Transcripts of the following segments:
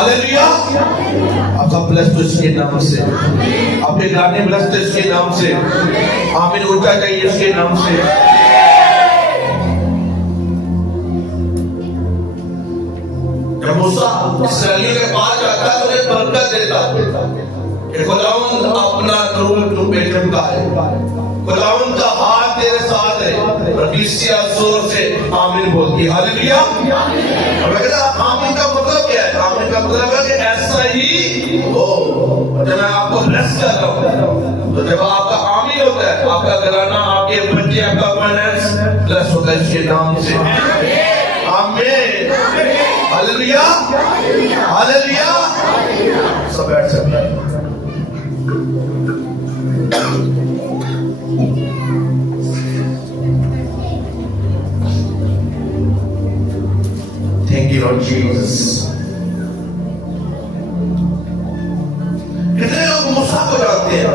Hallelujah. आपका blessed हो इसके नाम से, आपके गाने ब्लेस्ड है इसके नाम से। आमीन ऊंचा चाहिए इसके नाम से। जब मूसा इस्राएलियों के पास जाता तो उन्हें बरकत देता कि खुदावंद अपना नूर तुम पे चमकाए, खुदावंद का हाथ तेरे साथ है। और कलीसिया जोर से आमीन बोलती है। हालेलुया। और मैं कहता आमीन का मतलब क्या है? आमीन का मतलब है कि ऐसा ही हो। जब मैं आपको ब्लेस कर रहा हूँ तो जब आपका आमीन होता है, आपका घराना, आपके बच्चे, आपका फाइनेंस ब्लेस होता है इसके नाम से। आमीन। हालेलुया। हालेलुया। सब बैठ सकते हैं। Thank you, Lord Jesus. कितने लोग मूसा को जानते हैं?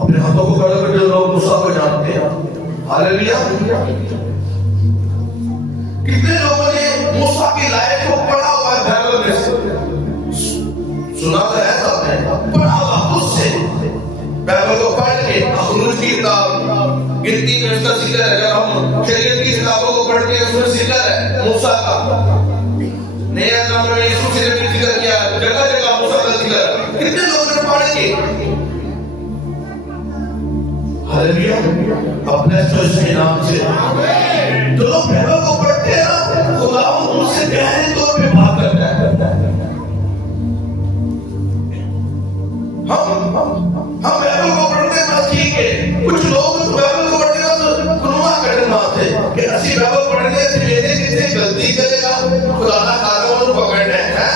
अपने हाथों को खड़े करके लोग मूसा को जानते हैं। हालेलुया। कितने लोगों ने मूसा की लाइफ को पढ़ा हुआ है बाइबल में से? सुना तो है सबने, पढ़ा हुआ खुद से बाइबल को पढ़ के। अखरूज की किताब, गिनती में उसका जिक्र है। जब हम शरीयत की किताबों को पढ़ते हैं उसमें जिक्र है मूसा का। नया नाम में यीशु से भी जिक्र किया, जगह जगह मूसा का जिक्र है। कितने लोगों ने पढ़ के? हालेलुया। अपने इसके नाम से जो लोग बाइबल को पढ़ते हैं ना, खुदावंद उनसे गहरे तौर पे बात करता है। हम बाइबल को पढ़ते हैं ना, ठीक है। कुछ लोग बाइबल को पढ़ते हैं तो गुनाह करने मानते हैं कि असली बाइबल पढ़ने से मेरे कितने गलती करेगा, खुदा ना कारों को पकड़ना है।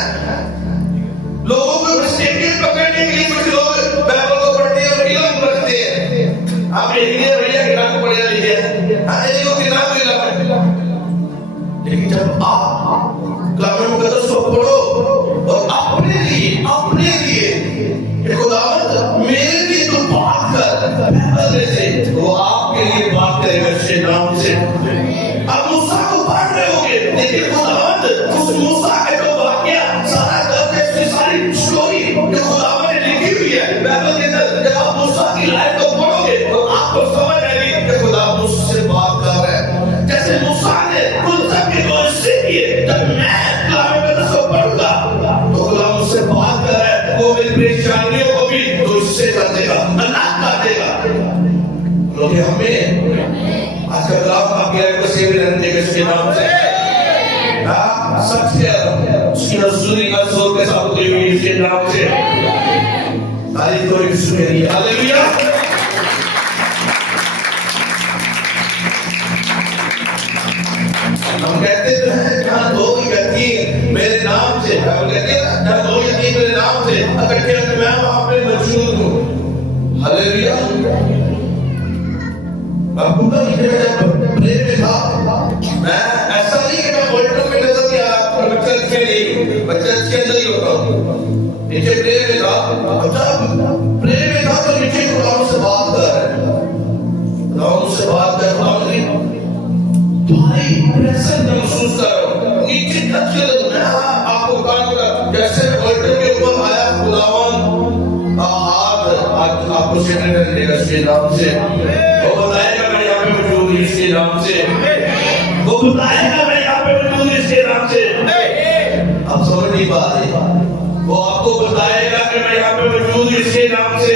लोगों को मिस्टेक पकड़ने के लिए कुछ लोग बाइबल को पढ़ते हैं और इल्म रखते हैं। आप ये भैया किताब पढ़ लीजिए, हाँ ये लोग किताब को इल्म रखते हैं। लेकिन जब आप कलाम मुकद्दस को पढ़ो और अपने लिए खुदावंद मेरे लिए तो बात कर बाइबल से, वो आपके लिए बात करेगा इसके नाम से। अब मूसा को पढ़ रहे होगे, लेकिन खुदावंद उस मूसा के जो वाकया सारा करके उसकी सारी स्टोरी जो खुदावंद ने लिखी हुई है बाइबल के अंदर, जब आप मूसा की लाइफ को पढ़ोगे तो आपको समझ आएगी कि खुदा मुझसे बात कर रहा है। जैसे मूसा ने उन सब के जो हिस्से किए, जब मैं कलाम मुकद्दस को पढ़ूंगा तो खुदा मुझसे बात कर रहा है। वो मेरी परेशानियों को भी तो इससे कर देगा, अलग कर देगा। क्योंकि हमें आज का कलाम आपके लाइफ को सेव रहने के इसके नाम से सबसे उसकी हजूरी का जोर के साथ होती हुई इसके नाम से तारीफ तो यीशु के लिए। हालेलुया। हम कहते तो हैं जहाँ दो व्यक्ति मेरे नाम से, हम कहते हैं जहाँ दो व्यक्ति मेरे नाम से इकट्ठे हैं मैं वहां पे मौजूद हूँ। हालेलुया। बापू का जब प्रेम में था, मैं ऐसा नहीं कि मैं वोल्टों में नजर नहीं आ रहा, पर बच्चा अच्छे नहीं, बच्चा अच्छे अंदर ही होता हूँ। नीचे प्रेम में था, जब प्रेम में था तो नीचे खुदा से बात कर रहा है, खुदा से बात कर रहा है, भाई प्रेशर महसूस कर रहा हूँ। नीचे टच कर मैं आपको काम कर जैसे वोल्टों के ऊपर आया खुदावन हाथ आज आपको सेटल कर देगा इसके नाम से। वो बताएगा मैं यहाँ पे मौजूद हूँ इसके नाम से। वो बताएगा मैं यहाँ पे मौजूद हूँ इसके नाम से। अब समझ नहीं पा रहे, वो आपको बताएगा कि मैं यहाँ पे मौजूद हूँ इसके नाम से।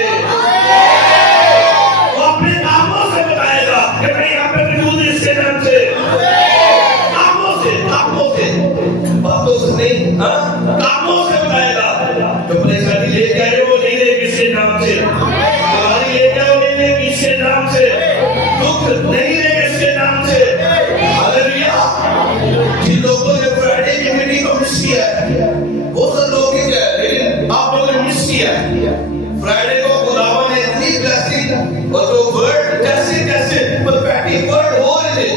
वो अपने कामों से बताएगा कि मैं यहाँ पे मौजूद हूँ इसके नाम से। कामों से बातों से नहीं, कामों से बताएगा। जो परेशानी लेके आए वो नहीं लेगी इसके नाम से, बीमारी लेके आओ नहीं लेगी इसके नाम से, दुख नहीं लेगी इसके नाम से। हालेलुया। जिन लोगों ने फ्राइडे की मीटिंग को मिस किया है वो सब लोग ही क्या, लेकिन आप लोगों ने मिस किया फ्राइडे को। खुदावा ने इतनी ब्लेसिंग और जो वर्ड जैसे जैसे परफेक्ट वर्ड हो रहे थे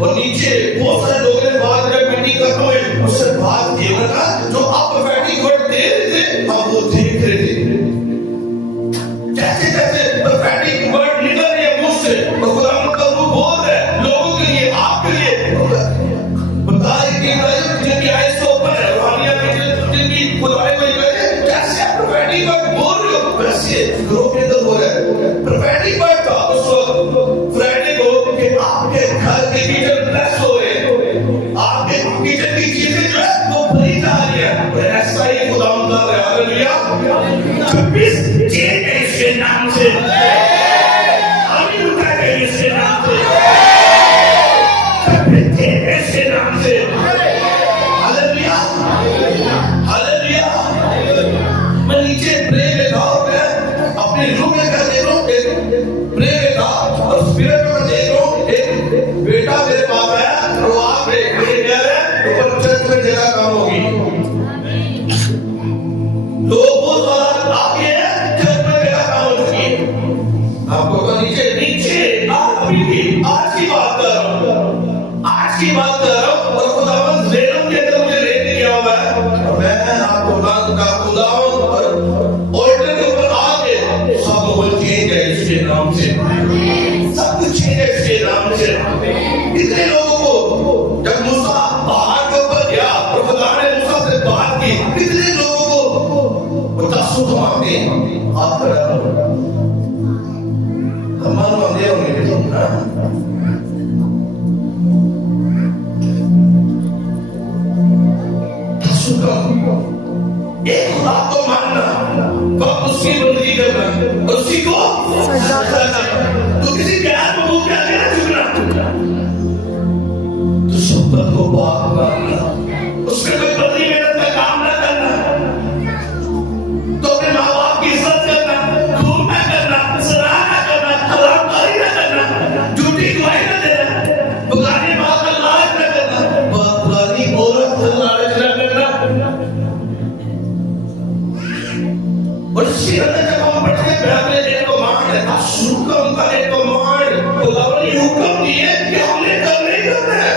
और नीचे बहुत सारे लोगों ने बात कर मीटिंग करते हुए उससे बात की ना, जो आप परफेक्ट वर्ड दे रहे थे हम वो देख रहे थे। जैसे जैसे परफेक्ट वर्ड निकल रहे हैं मुझसे और खुदा मतलब वो बोल रहा है लोगों के लिए, आपके लिए। बताइए कि पर चर्च में जगह कम होगी। लोग बहुत ज्यादा आगे हैं, चर्च में जगह कम हो चुकी है। आपको तो नीचे अभी भी आज की बात कर रहा हूँ और खुदावन ज़ेनम के अंदर मुझे लेके गया हुआ है। मैं आपको खुदावन पर ऑर्डर के ऊपर आके सब माहौल चेंज है इसके नाम से, सब कुछ चेंज है इसके नाम से। इतने लोगों को जब मूसा पहाड़ के ऊपर गया और खुदा ने मूसा से बात की, कितने लोगों को तसु मांगते हाथ खड़ा करो, हम मांगते होंगे एक खुदा को मानना, वक्त उसकी बंदगी करना, उसी को सजदा करना। तो किसी गैर को क्या कहना चुकना, तो शब्द को पाक मानना, उसमें कोई बदली मेहनत का काम ना करना, तो अपने माँ बाप की इज्जत करना, खून ना करना, सराह ना करना, हरामकारी ना करना, झूठी गवाही ना देना, पुरानी माँ का लाज ना करना, पुरानी औरत का लालच ना करना। और इसी तरह जब हम पढ़ते हैं अपने दिन को मान लेता शुक्र उनका दिन को मान खुदावन ने हुक्म दिए कि हमने कल नहीं करना है।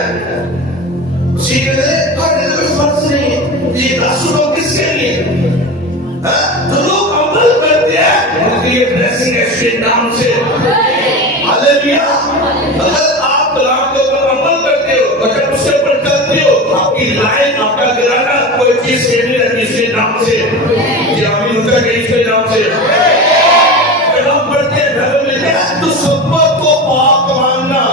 उसी तरह हर दिन कोई फर्ज नहीं है, ये दासुलों किसके लिए तो लोग अमल करते हैं उनकी ये ब्लेसिंग है इसके नाम से। हालेलुया। अगर आप कलाम के ऊपर अमल करते हो और जब उसके ऊपर चलते हो, आपकी लाइन आपका गिराना कोई चीज के लिए इसके नाम से, इसके नाम से। जब हम पढ़ते हैं धर्म लेते हैं तो सबक को पाक मानना,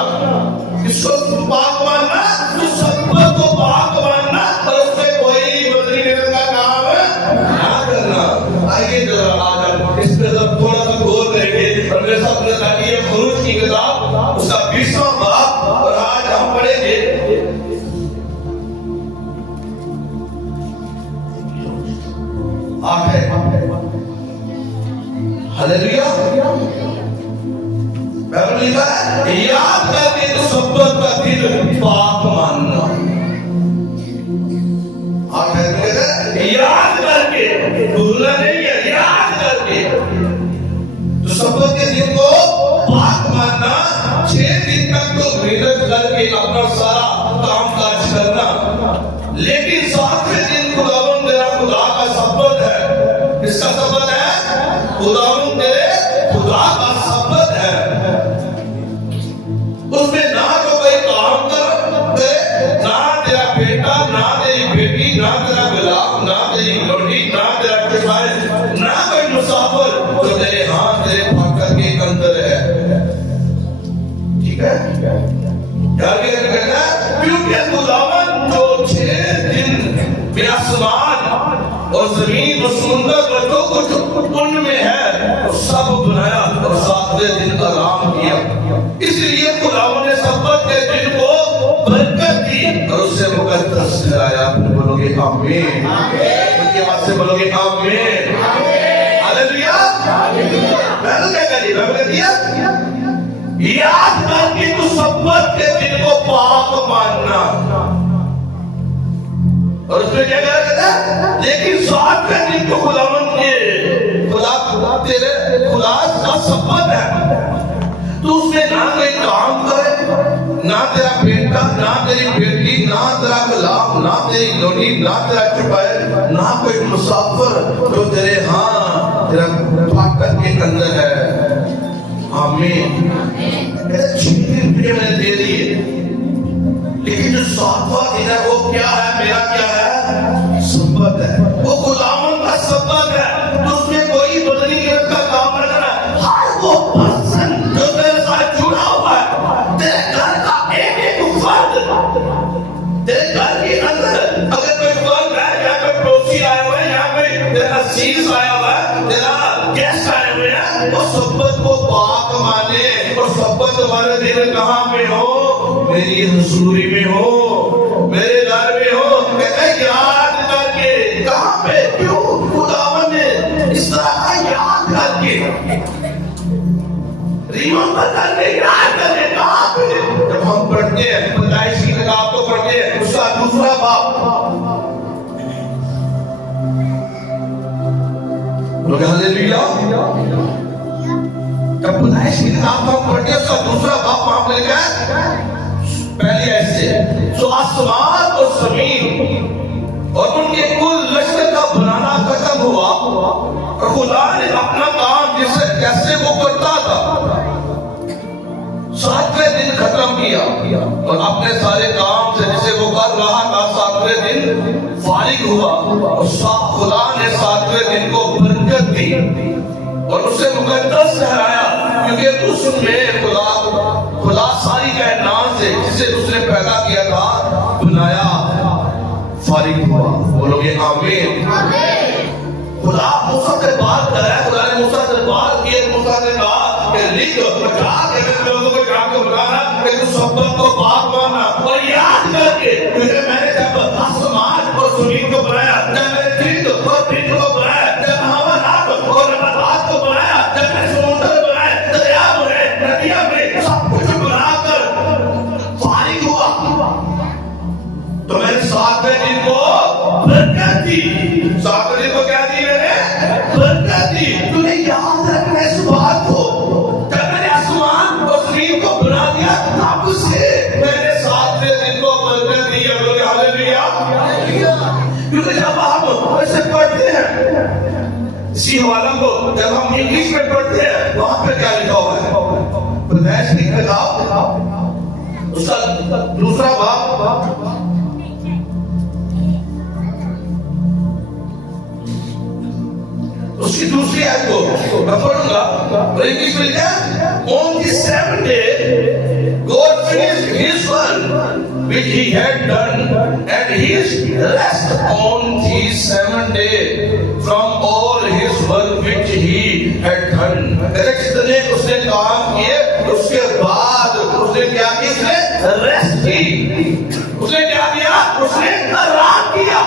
इसको पाक मानना, तो सबक को पाक मानना और उससे कोई बदली मेहनत का काम ना करना। आइए जरा आज हम इस पे थोड़ा सा गौर करेंगे और मेरे साथ बताइए खुरूज की किताब उसका 20वां बाब और आज हम पढ़ेंगे हालेलुया। बाइबल लिखा है याद करके तो सबक का दिल पाक मानना। याद करके भूलना नहीं है, याद करके तो सबक के दिल को पाक मानना। 6 दिन तक तो मेहनत करके अपना सारा काम काज करना, लेकिन 7वें दिन खुदावन तेरा खुदा का सबक है। इसका सबक है खुदावन तेरे खुदा का सबक है। उसमें ना तो कोई काम करे, ना तेरा बेटा, ना तेरी बेटी, ना तेरा गुलाम, ना तेरी लोटी, ना तेरा किफायत, ना कोई मुसाफिर जो तेरे हाथ तेरे फाटक के अंदर है। ठीक है यार, कहता है क्योंकि खुदावन जो 6 दिन में आसमान और जमीन और समुद्र और जो कुछ उनमें है वो सब बनाया और 7वें दिन आराम किया। इसलिए खुदावन ने सबत के दिन को बरकत दी और उससे मुकद्दस ठहराया। बोलोगे आमीन, उनकी आवाज से बोलोगे आमीन। हालेलुया। बाइबल क्या कह रही है? बाइबल दिया याद करके तू सबत के दिन को पाक मानना। और उसमें क्या कहता है? लेकिन 7वें दिन को खुदावन के खुदा तेरे खुदा का सबत है, तो उसमें ना कोई काम करे, ना तेरा बेटा, ना तेरी बेटी, ना तेरा गुलाम, ना तेरी लोटी, ना तेरा चुपाए, ना कोई मुसाफिर जो तेरे तेरा फाटक के अंदर है। आमीन। मैंने दे दिए, लेकिन जो 7वां दिन है वो क्या है? मेरा क्या है? सबत है। वो खुदावन का सबत है, तो उसमें कोई बदली का काम न करना। हर वो पर्सन जो तेरे साथ जुड़ा हुआ है, तेरे घर का एक फर्द, तेरे घर के अंदर अगर कोई फर्द है, या कोई पड़ोसी आया हुआ है, या कोई तेरा अजीज आया हुआ है, तेरा गेस्ट आए हुए हैं, वो सबत को पाक माने। और सबत वाले दिन कहाँ पे हो? मेरी हजूरी में हो, मेरे घर में हो। याद करके कहाँ पे? क्यों खुदावन ने इस तरह का याद करके रिमेंबर करके याद करके कहाँ पे? जब हम पढ़ते हैं पैदाइश की किताब को पढ़ते हैं, उसका उसका दूसरा बाप। हालेलुया। जब पैदाइश की किताब को पढ़ते उसका दूसरा बाप वहां पर लिखा है पहली ऐसे, जो आसमान और जमीन और उनके कुल लश्कर का बनाना खत्म हुआ और खुदा ने अपना काम जिसे कैसे वो करता था 7वें दिन खत्म किया और अपने सारे काम से जिसे वो कर रहा था 7वें दिन फारिग हुआ और खुदा ने 7वें दिन को बरकत दी और उसे मुकद्दस ठहराया, क्योंकि उसमें खुदा सारी कायनात से जिसे उसने पैदा किया था बनाया फारिग हुआ। बोलोगे आमीन। खुदा मूसा से बात कर रहा है। खुदा ने मूसा से बात की। मूसा ने कहा कि लिख बचा के लोगों को जाकर बताना कि तू सबक को पाक मानना और याद करके, क्योंकि मैंने जब आसमान और जमीन को बनाया, जब मैंने जिंद और पृथ्वी को बनाया, जब हवा रात और नबात को बनाया, जब मैंने समुद्र बनाया, दरिया बनाए, नदियां बनाई, सब कुछ बनाकर फारिग हुआ तो मैंने 7वें दिन को बरकत दी। 7वें दिन को क्या दी मैंने? बरकत दी। तूने याद रखना इस बात को। जब मैंने आसमान और जमीन को बना दिया तब से मैंने 7वें दिन को बरकत दी। हालेलुया। क्योंकि जब हम ऐसे पढ़ते हैं इसी हवाला को, जब हम इंग्लिश में पढ़ते हैं वहां पे क्या लिखा हुआ है? पैदाइश की किताब उसका दूसरा बाप उसकी दूसरी आयत को मैं पढ़ूंगा और इंग्लिश में लिखा है, on the 7th day God finished his work which he had done and he rest on the 7th day from all his work which he had done। जितने उसने काम किए उसके बाद उसने क्या किया? उसने रेस्ट की। उसने क्या किया? उसने आराम किया।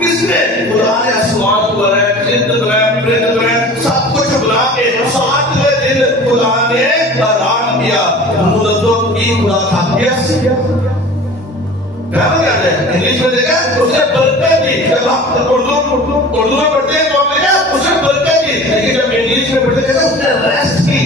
किसने? खुदा ने आसमान को बनाया, जिंद बनाया, पृथ्वी बनाया, सब कुछ बना के 7वें दिन खुदा ने आराम किया। खुदा थक गया। इंग्लिश में देखा उसने बरकत दी। जब हम उर्दू में पढ़ते हैं तो हम देखा उसने बरकत दी, लेकिन जब इंग्लिश में पढ़ते हैं उसने रेस्ट की।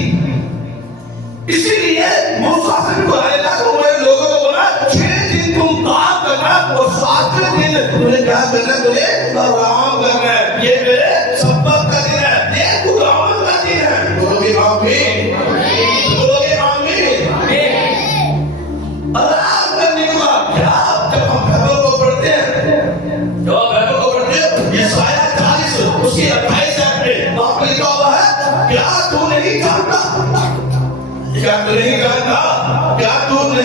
इसीलिए मूसा से भी बोला तो लोगों को बोला 6 दिन तुम काम करना और 7वें दिन तुमने क्या करना? तुमने आराम करना है। ये मेरे सबक का दिन है, ये खुदावंद का दिन है। बोलोगे आमीन। बोलोगे आमीन। आराम करने के बाद क्या? जब हम बाइबल को पढ़ते हैं, यशायाह 40 उसकी 28 आयत में वहां पर लिखा हुआ है, क्या तू नहीं जानता? क्या तू नहीं जानता? क्या तूने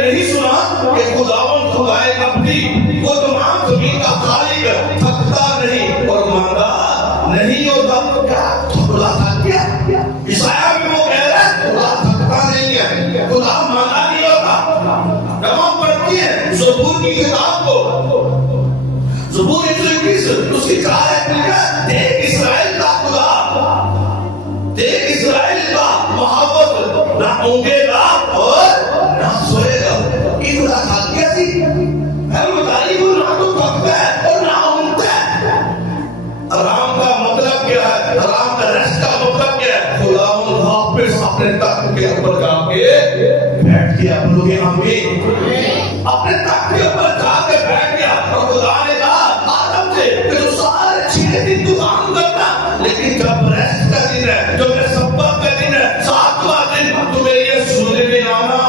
नहीं सुना कि खुदावंद खुदाए अपनी वो तमाम जमीन का खालिक थकता नहीं और मांदा नहीं होता? क्या खुदा थक गया? यशायाह में वो कह रहा है खुदा थकता नहीं है, खुदा मांदा नहीं होता। जब हम पढ़ते हैं ज़बूर की किताब को, ज़बूर 121 उसकी 4 आयत में लिखा है, देख इस्राएल का खुदा, देख इस्राएल का मोहब्बत ना ऊँघेगा और ना सोएगा। ये खुदा थक गया थी? मैं बताइए वो ना तो थकता है और ना ऊँघता है। आराम का मतलब क्या है? आराम का रेस्ट का मतलब क्या है? खुदा वापस अपने तख्त के ऊपर जाके बैठ गया। बोलोगे आमीन। अपने तख्त के ऊपर जाके बैठ गया और खुदा ने कहा आदम से कि तू सारे 6 दिन तू काम करना, लेकिन जब रेस्ट का दिन है, जो मेरे सबक का दिन है, 7वां दिन तू मेरे ये सूर्य में आना,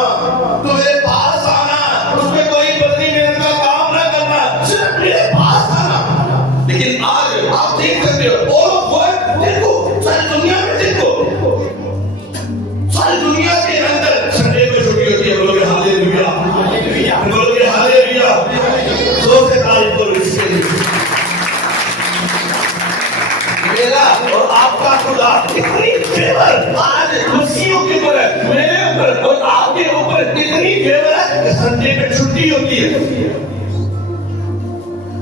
तू मेरे पास आना, उसमें कोई बदली मेहनत का काम ना करना, सिर्फ मेरे पास आना। लेकिन आज आप देख सकते हो ऑल ऑफ वर्ल्ड, देखो सारी दुनिया में, देखो सारी दुनिया के अंदर संडे को छुट्टी होती है। बोलोगे हालेलुया। बोलोगे हालेलुया। जोर से तारीफ करो इसके लिए। मेरा और आपका खुदा कितनी फेवर आज मसीहियों के ऊपर है, मेरे ऊपर और आपके ऊपर कितनी फेवर है कि संडे में छुट्टी होती है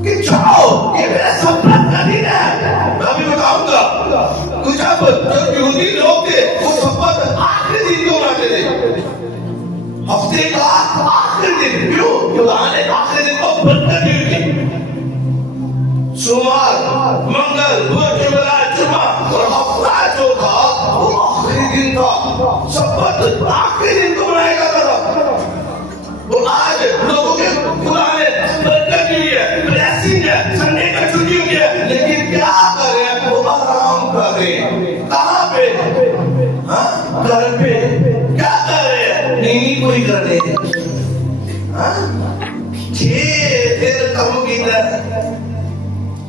कि जाओ, ये मेरा सबक का दिन है। मैं भी बताऊंगा कुछ अब जो यहूदी लोग थे वो सबक आखिरी दिन को मनाते थे, हफ्ते का आखिरी दिन। क्यों? खुदा ने बरकत होगी। सोमवार, मंगल, बुध, शुक्रवार, जुम्मा और हफ्ता जो था वो आखिरी दिन था। सब्बत आखिरी दिन को मनाया जाता था। वो आज लोगों के खुदा ने बरकत दी है, ब्लेसिंग है, संडे का छुट्टी हो गया, लेकिन क्या करें? वो आराम करें। कहाँ पे? हाँ, घर पे। क्या करें? नहीं कोई करे। हाँ, 6 दिन कम की तरह।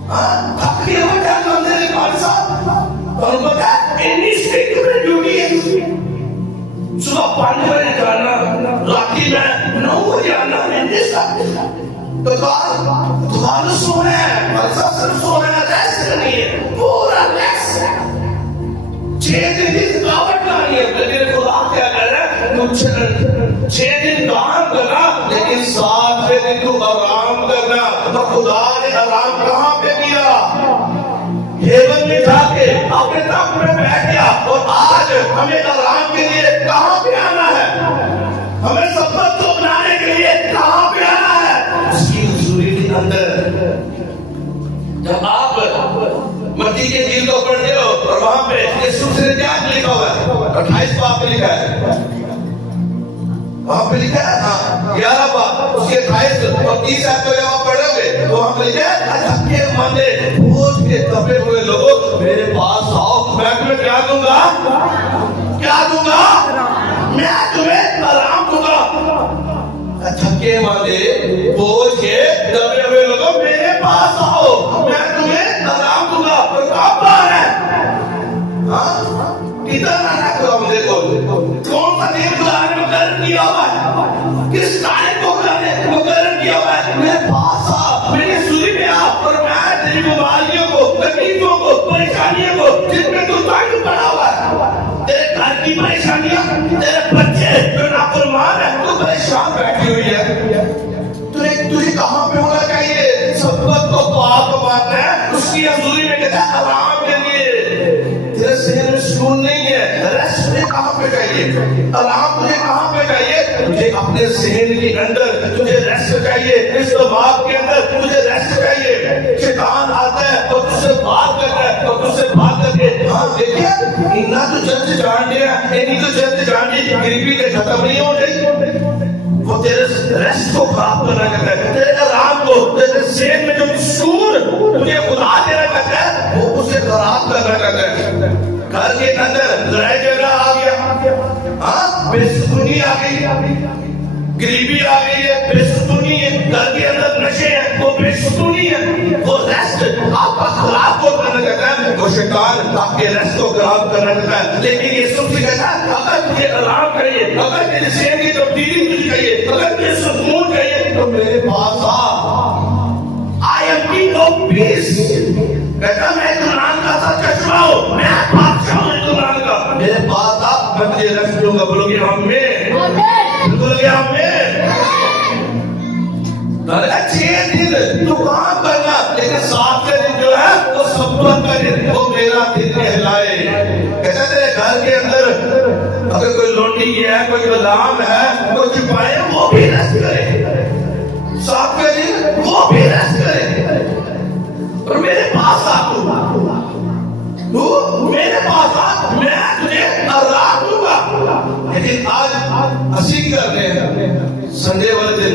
हाँ, अपनी वजह से मेरे पास और बता इन्हीं स्टेट में ड्यूटी है। सुबह 5 बजे जाना, रात्रि में 9 बजे आना, तो दुकान सोना है, बरसा सिर्फ सोना है, रेस्ट करनी है, पूरा रेस्ट। 6 दिन की थकावट नहीं है, लेकिन खुदा क्या कर रहा है? कुछ 6 दिन काम करना, लेकिन 7वें दिन तू आराम करना। तो खुदा ने आराम कहाँ पे किया? हेवन में जाके अपने तख्त में बैठ गया। और आज हमें आराम के लिए कहाँ पे आना है? हमें सब्बत को बनाने के लिए कहाँ पे आना है? उसकी हुजूरी के अंदर। जब आप मत्ती के इंजील को पढ़ते हो और वहां पे यीशु से क्या लिखा हुआ है? 28 पाप पे लिखा है, वहां पे लिखा है। हाँ, 11 पाप उसके 28 और 30 आपको जब आप पढ़ोगे तो वहां पे लिखा है, थके मांदे बोझ के दबे हुए लोगों मेरे पास आओ, मैं तुम्हें क्या दूंगा? क्या दूंगा? मैं तुम्हें आराम दूंगा। थके मांदे बोझ के दबे हुए लोगों मेरे पास आओ, मैं तुम्हें आराम दूंगा। और कब आ रहा है? हाँ, कितना ना करो देखो, कौन सा दिन खुदा ने मुकर्रर किया हुआ है? किस तारीख को खुदा ने मुकर्रर किया हुआ है? मेरे पास आ, मेरी सूरी में आ, और मैं तेरी बीमारियों को, तकलीफों को, परेशानियों को, जिसमें तू तंग पड़ा हुआ है, तेरे घर की परेशानियां, तेरे बच्चे जो नाफरमान है, तू परेशान बैठी हुई है। तुझे कहाँ पे होना चाहिए? सब्बत को पाप मानना है, उसकी हजूरी में कहता है आराम के लिए। तेरे शहर में सुकून नहीं है, रेस्ट तुझे कहाँ पे चाहिए? आराम तुझे कहाँ पे चाहिए? तुझे अपने शहर के अंदर तुझे रेस्ट चाहिए, इस दिमाग के अंदर तुझे रेस्ट चाहिए। शैतान आता है और तुझसे बात करता है और तुझसे बात करके, हाँ देखिए इतना तो चर्च जान लिया, इन्हीं तो चर्च जान ली, गरीबी के खत्म नहीं हो गई। वो तेरे रेस्ट को खराब करना चाहता है, तेरे आराम को, तेरे शहर में जो सुकून तुझे खुदा देना चाहता है वो उसे खराब करना चाहता है। घर के अंदर लड़ाई झगड़ा आ गया, हाँ बेसुकूनी आ गई, गरीबी आ गई है, बेसुकूनी है, घर के अंदर नशे हैं, वो बेसुकूनी है, वो रेस्ट आपका खराब को करना चाहता है, वो शैतान आपके रेस्ट को खराब करना चाहता है। लेकिन यीशु से कहता है अगर तुझे आराम चाहिए, अगर तेरे शहर की तब्दीली तुझे चाहिए, अगर तुझे सुकून चाहिए तो मेरे पास आ। I am king of peace. कहता मैं इत्मीनान का सा चश्मा हूं, मैं बादशाह हूं इत्मीनान का। मेरे पास आ, मैं तुझे रेस्ट दूंगा। बोलोगे आमीन? बोलोगे आमीन? 6 दिन तू काम करना, लेकिन 7वें दिन जो है वो सब्बत का दिन, वो मेरा दिन कहलाए। कहता तेरे घर के अंदर अगर कोई लोटी है, कोई गुलाम है, कोई छुपाए, वो भी रेस्ट करे। 7वें दिन वो भी रेस्ट करे। और मेरे पास आ, तू मेरे पास आ, मैं तुझे आराम दूंगा। लेकिन आज हंसी कर रहे हैं, संडे वाले दिन,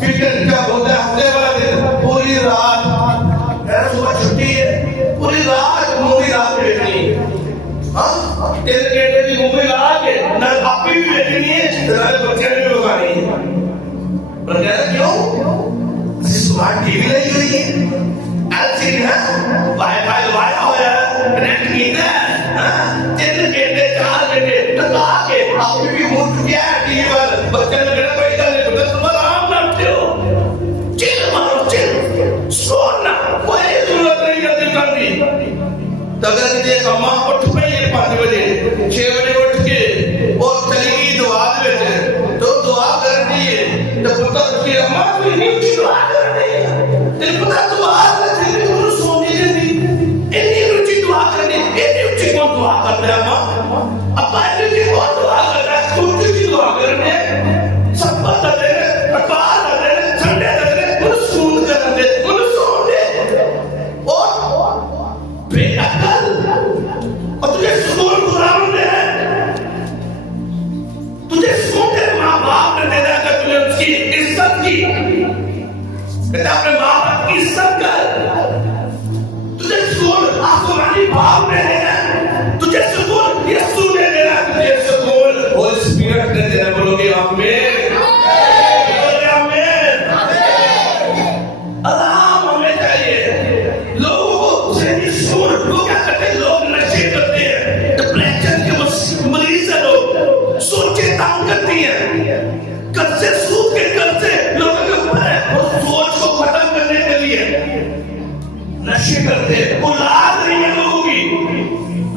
वीकेंड का होता है, हफ्ते वाला दिन, पूरी रात सुबह छुट्टी है, पूरी रात मूवी रात देखनी। हाँ, 3 घंटे की मूवी लगा के ना आपकी भी देखनी है, तेरे बच्चे भी लगानी है। पर कहता क्यों? स्मार्ट टीवी लगी हुई है, एलसीडी है, वाईफाई लगाया हुआ है, कनेक्ट किया है, 3 घंटे 4 घंटे लगा के आपकी भी मूड चुकी है टीवी पर, बच्चे ने कहना भाई चले तुम आराम करते हो, चिल मारो, चिल सोना, कोई जरूरत नहीं करती। अगर देख अम्मा उठ पई 5 बजे 6 बजे उठ के और चलेगी दुआ में, तो दुआ करती है तो पुत्र की अम्मा कोई नहीं दुआ करती है, तेरे पुत्र दुआ करती है, तुम सोने देती इतनी रुचि दुआ करनी, इतनी रुचि कौन दुआ करता है? अम्मा अब्बा रुचि कौन दुआ करता है? तुम रुचि दुआ करने सब पता दे, अखबार दे, संडे दे, कहता अपने माँ बाप की इज्जत कर। तुझे सुकून आसमानी बाप ने देना है, तुझे सुकून यीशु ने देना है, तुझे सुकून होली स्पिरिट ने देना है। बोलोगे आमीन, बोलोगे आमीन। आराम हमें चाहिए। लोगों को ज़हनी सुकून, वो क्या करते हैं, लोग नशे करते हैं, डिप्रेशन के मरीज है, लोग सोचें तंग करती हैं, कर्जे सूद के कर्जे लोगों के ऊपर है, वो सोच को खत्म करने के लिए नशे करते हैं। औलाद नहीं है लोगों की,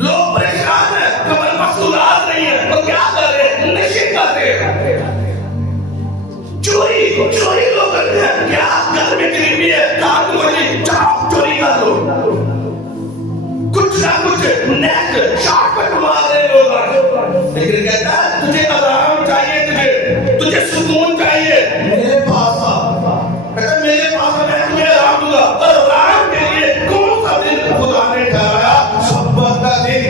लोग परेशान है, कमर मस्त औलाद नहीं है, तो क्या कर रहे हैं, नशे करते हैं। चोरी चोरी लोग करते हैं, क्या घर में गरीबी है, काम मुझे जाओ चोरी कर लो, कुछ ना कुछ नेक शॉर्टकट मार रहे लोग। लेकिन कहता है तुझे आराम चाहिए, तुझे सुकून चाहिए, मेरे पास आ। कहता मेरे पास मैं तुम्हें आराम दूंगा। और आराम के लिए कौन सा दिन खुदा ने ठहराया? सब्बत का दिन।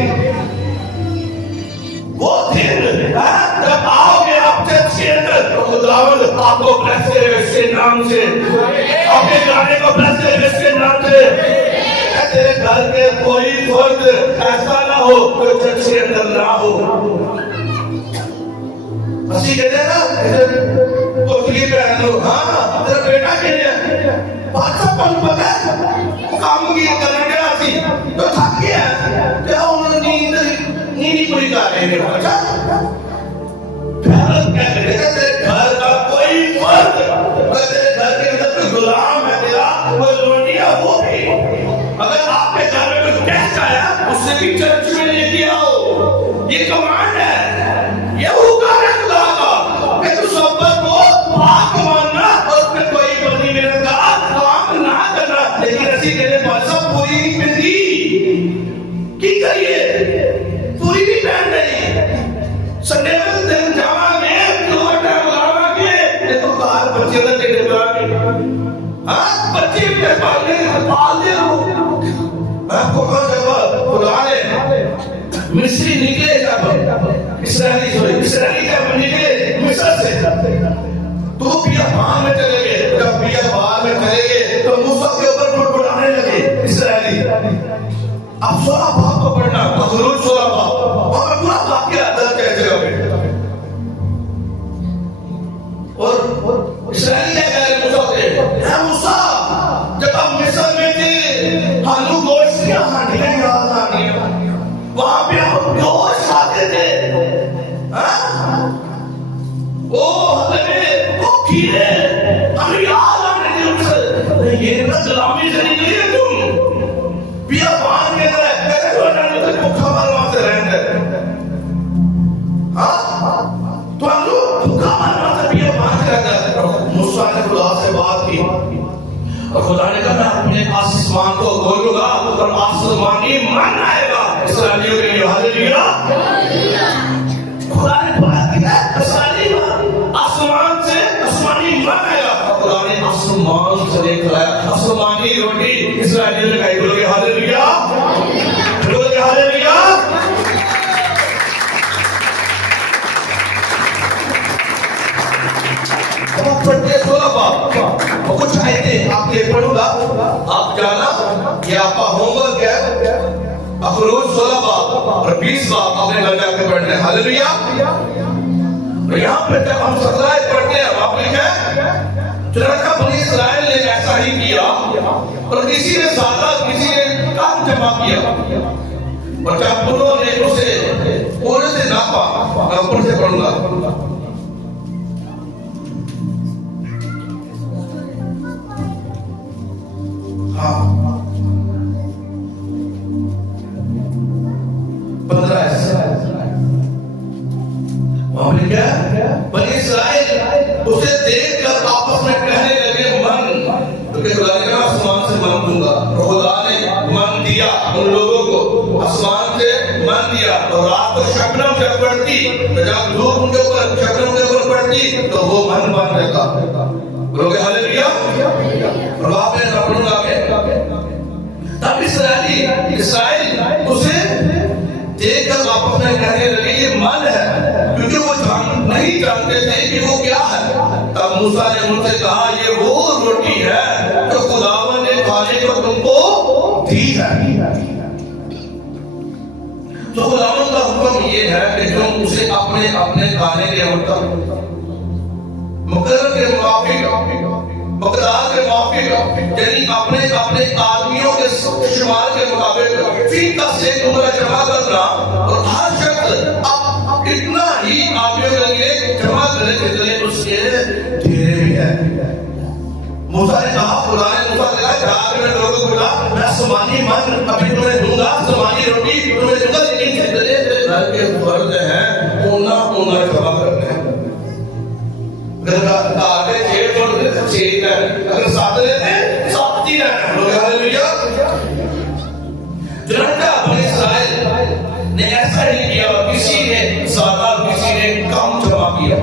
वो दिन जब आओगे आप चर्च के अंदर, तो खुदावंद आपको ब्लेस करेगा इसके नाम से, आपके गाने को ब्लेस करेगा इसके नाम से। तेरे घर के कोई फर्द ऐसा ना हो जो चर्च के अंदर ना हो। ਅਸੀਂ ਕਹਿੰਦੇ ਨਾ ਕੋਠੀ ਭੈਣ ਨੂੰ, ਹਾਂ ਤੇਰਾ ਬੇਟਾ ਕਿਹਨੇ ਬਾਦਸ਼ਾਹ ਨੂੰ ਪਤਾ ਕੰਮ ਕੀ ਕਰਨ ਗਿਆ ਸੀ ਤੇ ਥੱਕ ਗਿਆ ਤੇ ਹੁਣ ਨੀਂਦ ਪੂਰੀ ਕਰ ਰਹੇ ਨੇ। ਅੱਛਾ भारत कहते हैं तेरे घर का कोई फर्द, तेरे घर के अंदर कोई गुलाम है तेरा, कोई लोटिया वो भी, अगर आपके घर में कोई गेस्ट आया उससे भी चर्च में लेके आओ। ये कमांड है, ये हुक्म है खुदा का कि तू सब्बत को पाक मानना और उसमें कोई बंदी मेरे का काम ना करना। लेकिन ऐसी तेरे बादशाह पूरी नहीं मिलती, की करिए पूरी नहीं पहन रही। संडे में दिन जावांगे लोटा बुलावांगे ये तो बाहर बच्चे का टेढ़े बुलावांगे। हाँ बच्चे भी पालने पाल दे लो। आपको कौन जब खुदा ने मिस्री निकले जब इस्राएली जब निकले मिस्र से, तो बियाबान में चले गए। जब बियाबान में चले गए तो मूसा के ऊपर बुड़बुड़ाने लगे इस्राएली। अब 16 बाप को पढ़ना, ज़रूर 16 बाप और पूरा वाक्य दर्ज है जगह पे। और इस्राएली क्या कह रहे मूसा से, है मूसा जब हम मिस्र में थे हालू गोश्त की हांडियां याद आनी है, वहां पे हम गोश्त खाते थे, वो हमें वो खीरे हमें याद आने थे उनसे। ये ना गुलामी से निकली है तुम, बियाबान के अंदर कैसे हो जाने तक भूखा मरवा से रहते। हाँ तो हम लोग भूखा मरवा से बियाबान से रहते। मूसा ने खुदा से बात की और खुदा ने कहा अपने आसमान को खोलूंगा और आसमानी मन आएगा इस्राएलियों के लिए। हालेलुया। खुदा ने बात की है आसमान से आसमानी मन आएगा। खुदा ने आसमान से लेकर आया आसमानी रोटी इस्राएलियों ने खाई। बोलोगे हालेलुया, बोलोगे हालेलुया। अब पढ़ते 16 बाप और कुछ आयतें आपके पढ़ूंगा, आप जाना ये आपका होमवर्क है। अखरोज 16 बाप और 20 बाप अपने घर जाके पढ़ने। हालेलुया। और यहाँ पे जब हम 17 पढ़ते हैं आप लिखा चुनाचा बनी इस्राएल ने ऐसा ही किया और किसी ने ज्यादा किसी ने कम जमा किया और जब उन्होंने उसे पूरे से नापा, मैं ऊपर से पढ़ूंगा। हाँ 15 क्या बनी इस्राएल उसे देखकर आपस में कहने लगे मन, तो खुदा ने कहा आसमान से मन दूंगा। खुदा ने मन दिया उन लोगों को, आसमान से मन दिया। और रात को शबनम जब पड़ती तो जब धूप उनके ऊपर शबनम के ऊपर पड़ती तो वो मन बन जाता। बोलोगे हालेलुया। और आपने पढ़ूंगा तब इस्राएल उसे देखकर आपस में कहने लगे ये मन है, क्योंकि वो नहीं जानते थे कि वो क्या है। तब मूसा ने उनसे कहा ये वो रोटी है जो खुदावन ने खाने को तुमको दी है। तो खुदावन का हुक्म ये है कि तुम उसे अपने अपने खाने के मुताबिक, मुकर्रर के मुताबिक, मकदार के मुताबिक, यानी अपने अपने आदमियों के शुमार के मुताबिक फीका से तुम्हारा जमा करना, और हर शख्स अब कितना ही आदमियों के लिए जमा करे जितने उसके ढेरे भी है। मूसा ने कहा, खुदा ने मूसा से कहा, रात में लोगों को बोला, मैं समानी मन अभी तुम्हें दूंगा, समानी रोटी तुम्हें दूंगा, लेकिन जितने तेरे घर के फर्ज हैं उन्ना उन्ना जमा करना है। अगर छेद छोड़ देते छेद है, अगर साथ लेते साथ ही रहना। लोग हालेलुया। चुनाचा बनी इस्राएल ने ऐसा ही किया, किसी ने ज्यादा किसी ने कम जमा किया।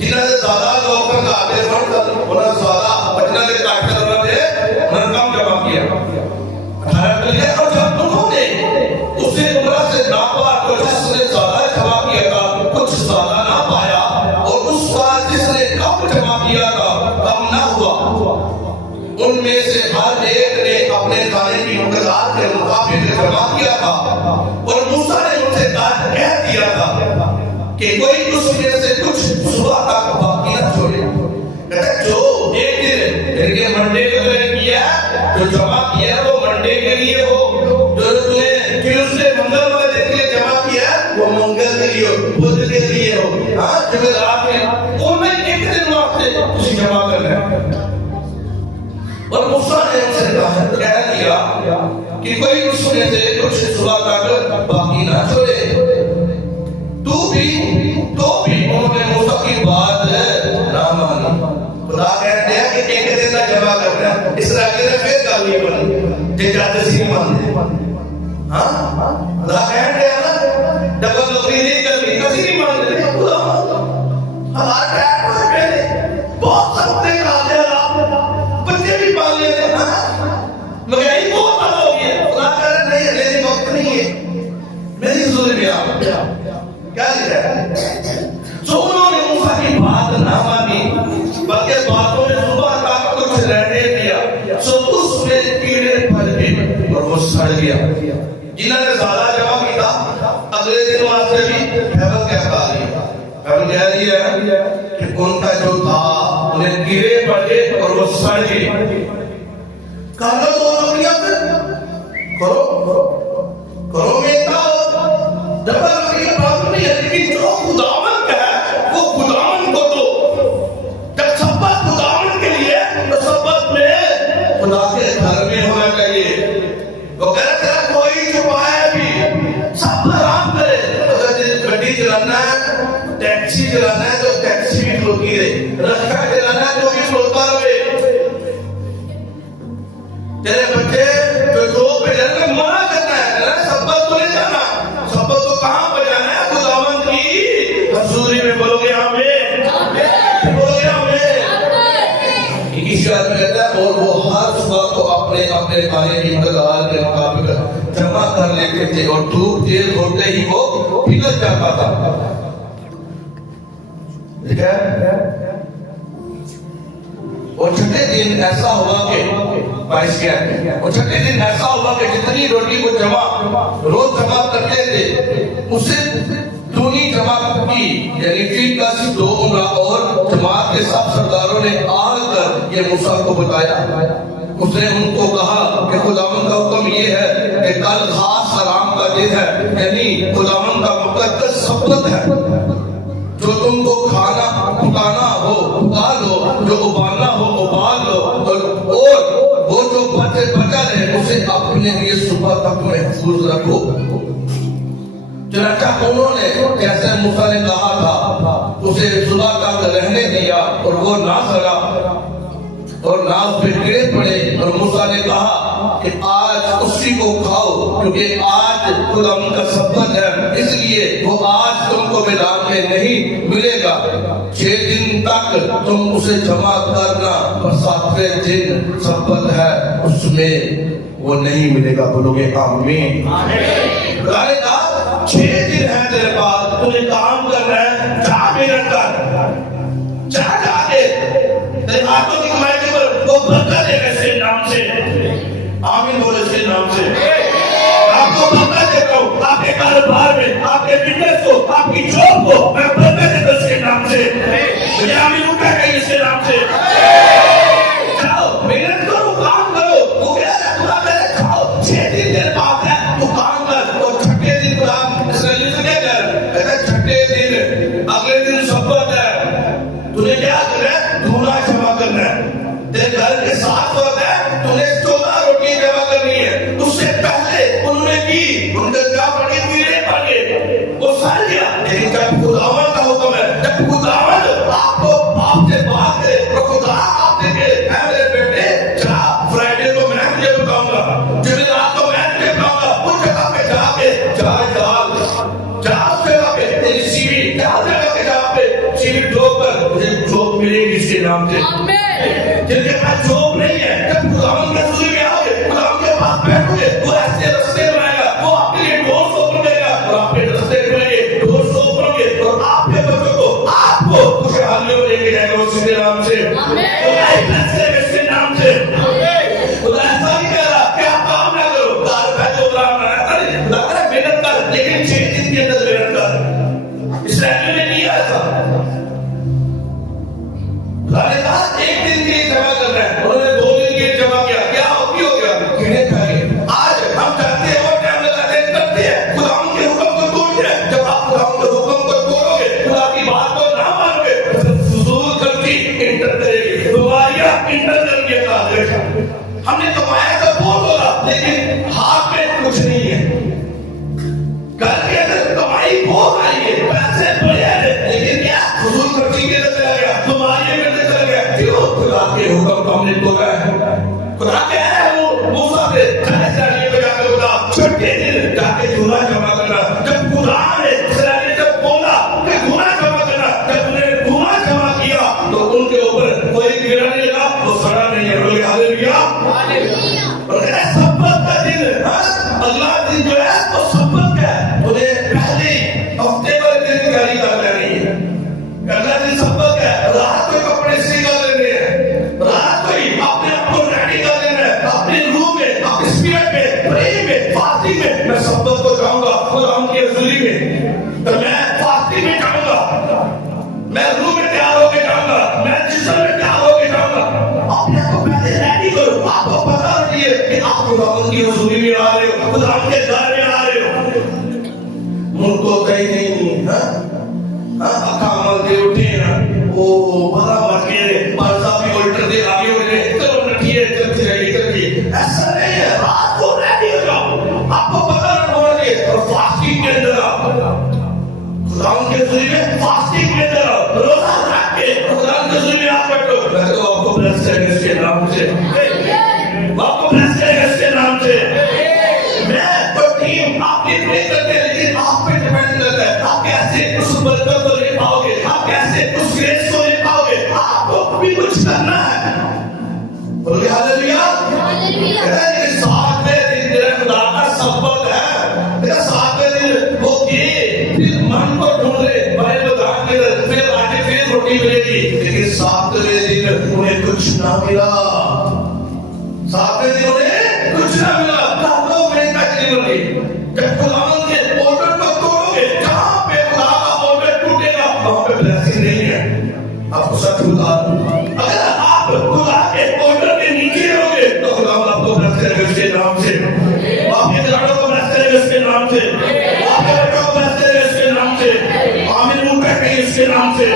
जिन्होंने ज्यादा लोग का आदेश उन्होंने ज्यादा, जिन्होंने कम जमा किया। और जब उन्होंने उसे उम्र से नापा तो जिसने ज्यादा जमा किया था कुछ ज्यादा ना पाया, और उसका जिसने कम जमा किया था कम ना हुआ। उनमें से हर एक ने अपने खाने की मकदार के मुताबिक जमा किया था। और मूसा ने उनसे कह दिया था कि कोई उसमें से कुछ सुबह तक बाकी न छोड़े। जो एक दिन मंडे को किया, जो जमा किया वो मंडे के लिए हो, जो तुमने ट्यूसडे मंगलवार के लिए जमा किया वो मंगल के लिए हो, बुध के लिए हो, हाँ जुमेरात में, वो मैं एक दिन वास्ते तुझे जमा करना है। और मूसा ने उनसे कह दिया कि कोई उसमें से कुछ सुबह तक बाकी ना छोड़े। तो भी उन्होंने मूसा की बात ना मानी। खुदा कहते हैं कि एक दिन का जमा करना है। इस्राएली ने फिर गाल ये बनी जे जाते सी मानते। हाँ खुदा कहते हैं ना, डबल नौकरी नहीं करनी, किसी नहीं मानते। खुदा हमारा टैग है पहले बहुत सकते काले आप बच्चे भी पाल लेते हैं, महंगाई बहुत ज्यादा हो गई है। खुदा कह रहे नहीं, मेरी वक्त नहीं है, मेरी जुल्म में आप क्या लिखा है। तो उन्होंने मूसा की बात ना मानी, बल्कि बातों में सुबह तक कुछ रहने दिया। सो उसमें कीड़े पड़ गए और वो सड़ गया। जिन्होंने ज्यादा जमा किया अगले दिन वास्ते भी हेवन कहता कह दिया कि उनका जो था उन्हें कीड़े पड़ गए और वो सड़ गए। करो तो नौकरियां करो करो मेरा डबल नौकरी का प्रॉब्लम नहीं है, लेकिन जो खुदावन का है वो खुदावन को दो। जब सब्बत खुदावन के लिए तो सब्बत में खुदा के घर में होना चाहिए। वो कहते हैं कोई छुपाया भी सब आराम करे। अगर गड्डी चलाना है, टैक्सी चलाना है तो टैक्सी भी खलोती रहे, रिक्शा चलाना है तो भी खलोता रहे। तेरे बच्चे जो जॉब पे जाने में मना करना है, सब्बत को नहीं जाना, सब्बत को कहां पर जाना है? खुदावन की हजूरी में। बोलोगे आमीन, बोलोगे आमीन। इसी आदमी कहता है और वो हर सुबह को अपने अपने खाने की मकदार के मुताबिक जमा कर लेते थे और धूप तेज होते ही वो पिघल जाता था। ठीक है। और छठे दिन ऐसा हुआ कि और छठे दिन ऐसा हुआ कि जितनी रोटी को रोज जमा करते थे उसे दूनी जमा की, यानी 2 उम्र। और जमात के सब सरदारों ने आकर ये मूसा को बताया। उसने उनको कहा कि खुदावन का हुक्म ये है कि कल खास आराम का दिन है, यानी खुदावन का मुकद्दस सब्बत है। जो तुमको खाना पकाना हो पका लो, जो उबालना हो उबाल लो, और वो जो बचा रहे उसे अपने लिए सुबह तक महफूज रखो। चुनाचा उन्होंने जैसे मूसा ने कहा था उसे सुबह तक रहने दिया और वो ना सड़ा और नाव पे गिरे पड़े। और मूसा ने कहा कि आज उसी को खाओ, क्योंकि आज खुदा का सब्बत है, इसलिए वो आज तुमको मैदान में नहीं मिलेगा। 6 दिन तक तुम उसे जमा करना, और 7वें दिन सब्बत है उसमें वो नहीं मिलेगा। बोलोगे आमीन। 6 दिन है तेरे पास, तुझे काम करना है, जा मेहनत कर, जा जाके तेरे हाथों की कमाई के ऊपर बरकत देगा इसके नाम से। आमीन बोलो इसके नाम से। आपको बरकत देता हूँ, आपके कारोबार में, आपके बिजनेस को, आपकी जॉब को मैं बरकत देता हूँ इसके नाम से। मुझे आमीन उठा कहीं इसके नाम से। जाओ मेहनत करो, काम करो। वो क्या है खुदा करे खाओ, 6 दिन बाद है तू काम कर, और छठे दिन खुदा इसराइली से क्या कर, कहता छठे दिन अगले दिन सब्बत है, तूने क्या करना है, धूना जमा करना है। तेरे घर के 7 वक्त है, तूने 14 रोटी जमा करनी है। उससे पहले उन्होंने की, उनके क्या पड़े कीड़े पड़े, वो सड़ गया। लेकिन जब खुदावन का हुक्म है, जब खुदावन आपको बाप से बात करे, तो खुदा आप देखे मेरे बेटे जा, फ्राइडे को मैं तुझे बताऊंगा, जुमेरात को मैं तुझे बताऊंगा, उस जगह पे जाके जा डाल, जा उस जगह पे तेरी सीवी क्या जगह पे जा पे सीवी ड्रॉप कर, तुझे जॉब मिलेगी इसके नाम से। जिनके पास जॉब नहीं है, जब खुदावन के हुजूर में आओगे, खुदावन के पास बैठोगे, वो ऐसे रास्ते बनाएगा, वो आपके लिए डोर्स ओपन करेगा, और आपके रास्ते खुलेंगे, डोर्स ओपन होंगे, और आपके बच्चों को आपको खुशहाली में लेके जाएगा उसके नाम से। इसके नाम से खुदा ऐसा नहीं कह रहा कि आप काम ना करो, मेहनत कर, लेकिन 6 दिन के अंदर मेहनत कर। इसराइल ने किया था, खुदा ने कहा 1 दिन के लिए जमा करना है, उन्होंने 2 दिन के लिए जमा किया, क्या हो गया, कीड़े खा गए। आज हम चाहते हैं और टाइम लगाते हैं, करते हैं, खुदा के हुक्म को तोड़ते हैं। जब आप खुदा के हुक्म को तोड़ोगे, खुदा की बात को ना मानोगे, तो फजूल खर्ची इंटर करेगी, बीमारियां इंटर करेंगे। हमने कमाया तो बहुत होगा, लेकिन हाथ में कुछ नहीं है। घर के अंदर कमाई बहुत आई है, पैसे बड़े हैं, लेकिन क्या फजूल खर्ची के अंदर चला गया, बीमारियों के अंदर चला गया। क्यों? खुदा के हुक्म को हमने तोड़ा है। खुदा कह रहा है वो मूसा से इस्राएलियों को जाकर बता, छठे दिन जाके धूना जमा करना। जब खुदा ने इस्राएलियों से बोला कि धूना जमा करना, जब उन्होंने धूना जमा किया तो उनके ऊपर कोई कीड़ा नहीं लगा, वो सड़ा नहीं है। बोले हालेलुया। और सब्बत का दिन, अगला दिन जो है वो सब्बत का है, उन्हें पहले हफ्ते वाले दिन की तैयारी कर लेनी है। अगला दिन सब्बत का है, रात को कपड़े इस्त्री कर लेने हैं, रात को ही अपने आप को रेडी कर लेना है, अपने रूम में, अपने स्पिरिट में, प्रेम में, फास्टिंग में। मैं सब्बत को जाऊंगा खुदा की हज़ूरी में, तो मैं फास्टिंग में जाऊंगा, मैं रूम में तैयार होकर जाऊंगा, मैं जिस्म में तैयार होकर जाऊंगा। अपने आप को पहले रेडी करो, आपको पता नहीं है कि आप खुदा की हज़ूरी में आ रहे हो, खुदा के घर में आ रहे हो। मुंह तो कहीं नहीं, अखा मल दे उठे ना, ओ बड़ा मर गए, परसा भी उल्टर दे आगे हो गए, चलो नठिए चलती रहिए चलती। ऐसा नहीं है, रात को रेडी हो जाओ, आपको पता ना होना चाहिए। और फास्टिंग के अंदर खुदा के हज़ूरी में, फास्टिंग के अंदर रोजा रख के खुदा के हज़ूरी में आप बैठो। मैं तो आपको ब्लेस करेंगे इसके नाम से, आपको ब्लेस करेंगे इसके नाम से। मैं तो टीम आपकी प्रे करते हैं, लेकिन आप पे डिपेंड करता है आप कैसे उस बरकत को ले पाओगे, आप कैसे उस ग्रेस को ले पाओगे। आपको भी कुछ करना है। बोलिए हालेलुया। ये 7वें दिन तेरा खुदा का सब्बत है, तेरा 7वें दिन वो किए, फिर मन को ढूंढ ले, बड़े मैदान के अंदर, फिर आगे फिर रोटी मिलेगी। लेकिन 7वें दिन उन्हें कुछ ना मिला, 7वें दिन उन्हें कुछ ना मिला। जब खुदावन के ऑर्डर को तोड़ोगे, जहां पे खुदा का ऑर्डर टूटेगा वहां पे ब्लेसिंग नहीं है। आपको सच बता दूं, अगर आप खुदा के ऑर्डर के नीचे रहोगे तो खुदा आपको ब्लेस करेगा उसके नाम से, आपके घरानों को ब्लेस करेगा उसके नाम से, आपके बच्चों को ब्लेस करेगा उसके नाम से। आमीन मुंह कहेंगे उसके नाम से।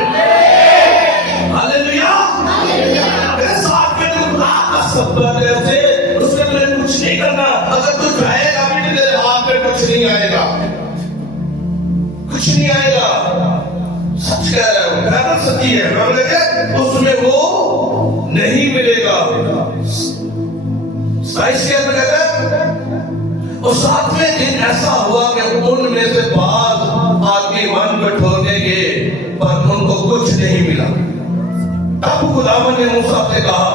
हालेलुया। मेरे साथ में खुदा का सब्बत है, उसके लिए कुछ नहीं करना। अगर तू जाएगा भी तेरे हाथ में कुछ नहीं आएगा, कुछ नहीं आएगा। सच कह रहा हूं, बाइबल सच्ची है। बाइबल उसमें वो नहीं मिलेगा। 27 के अंदर कहता है, और 7वें दिन ऐसा हुआ कि उनमें से बाद आदमी मन बटोरने गए, पर उनको कुछ नहीं मिला। तब खुदावन ने मूसा से कहा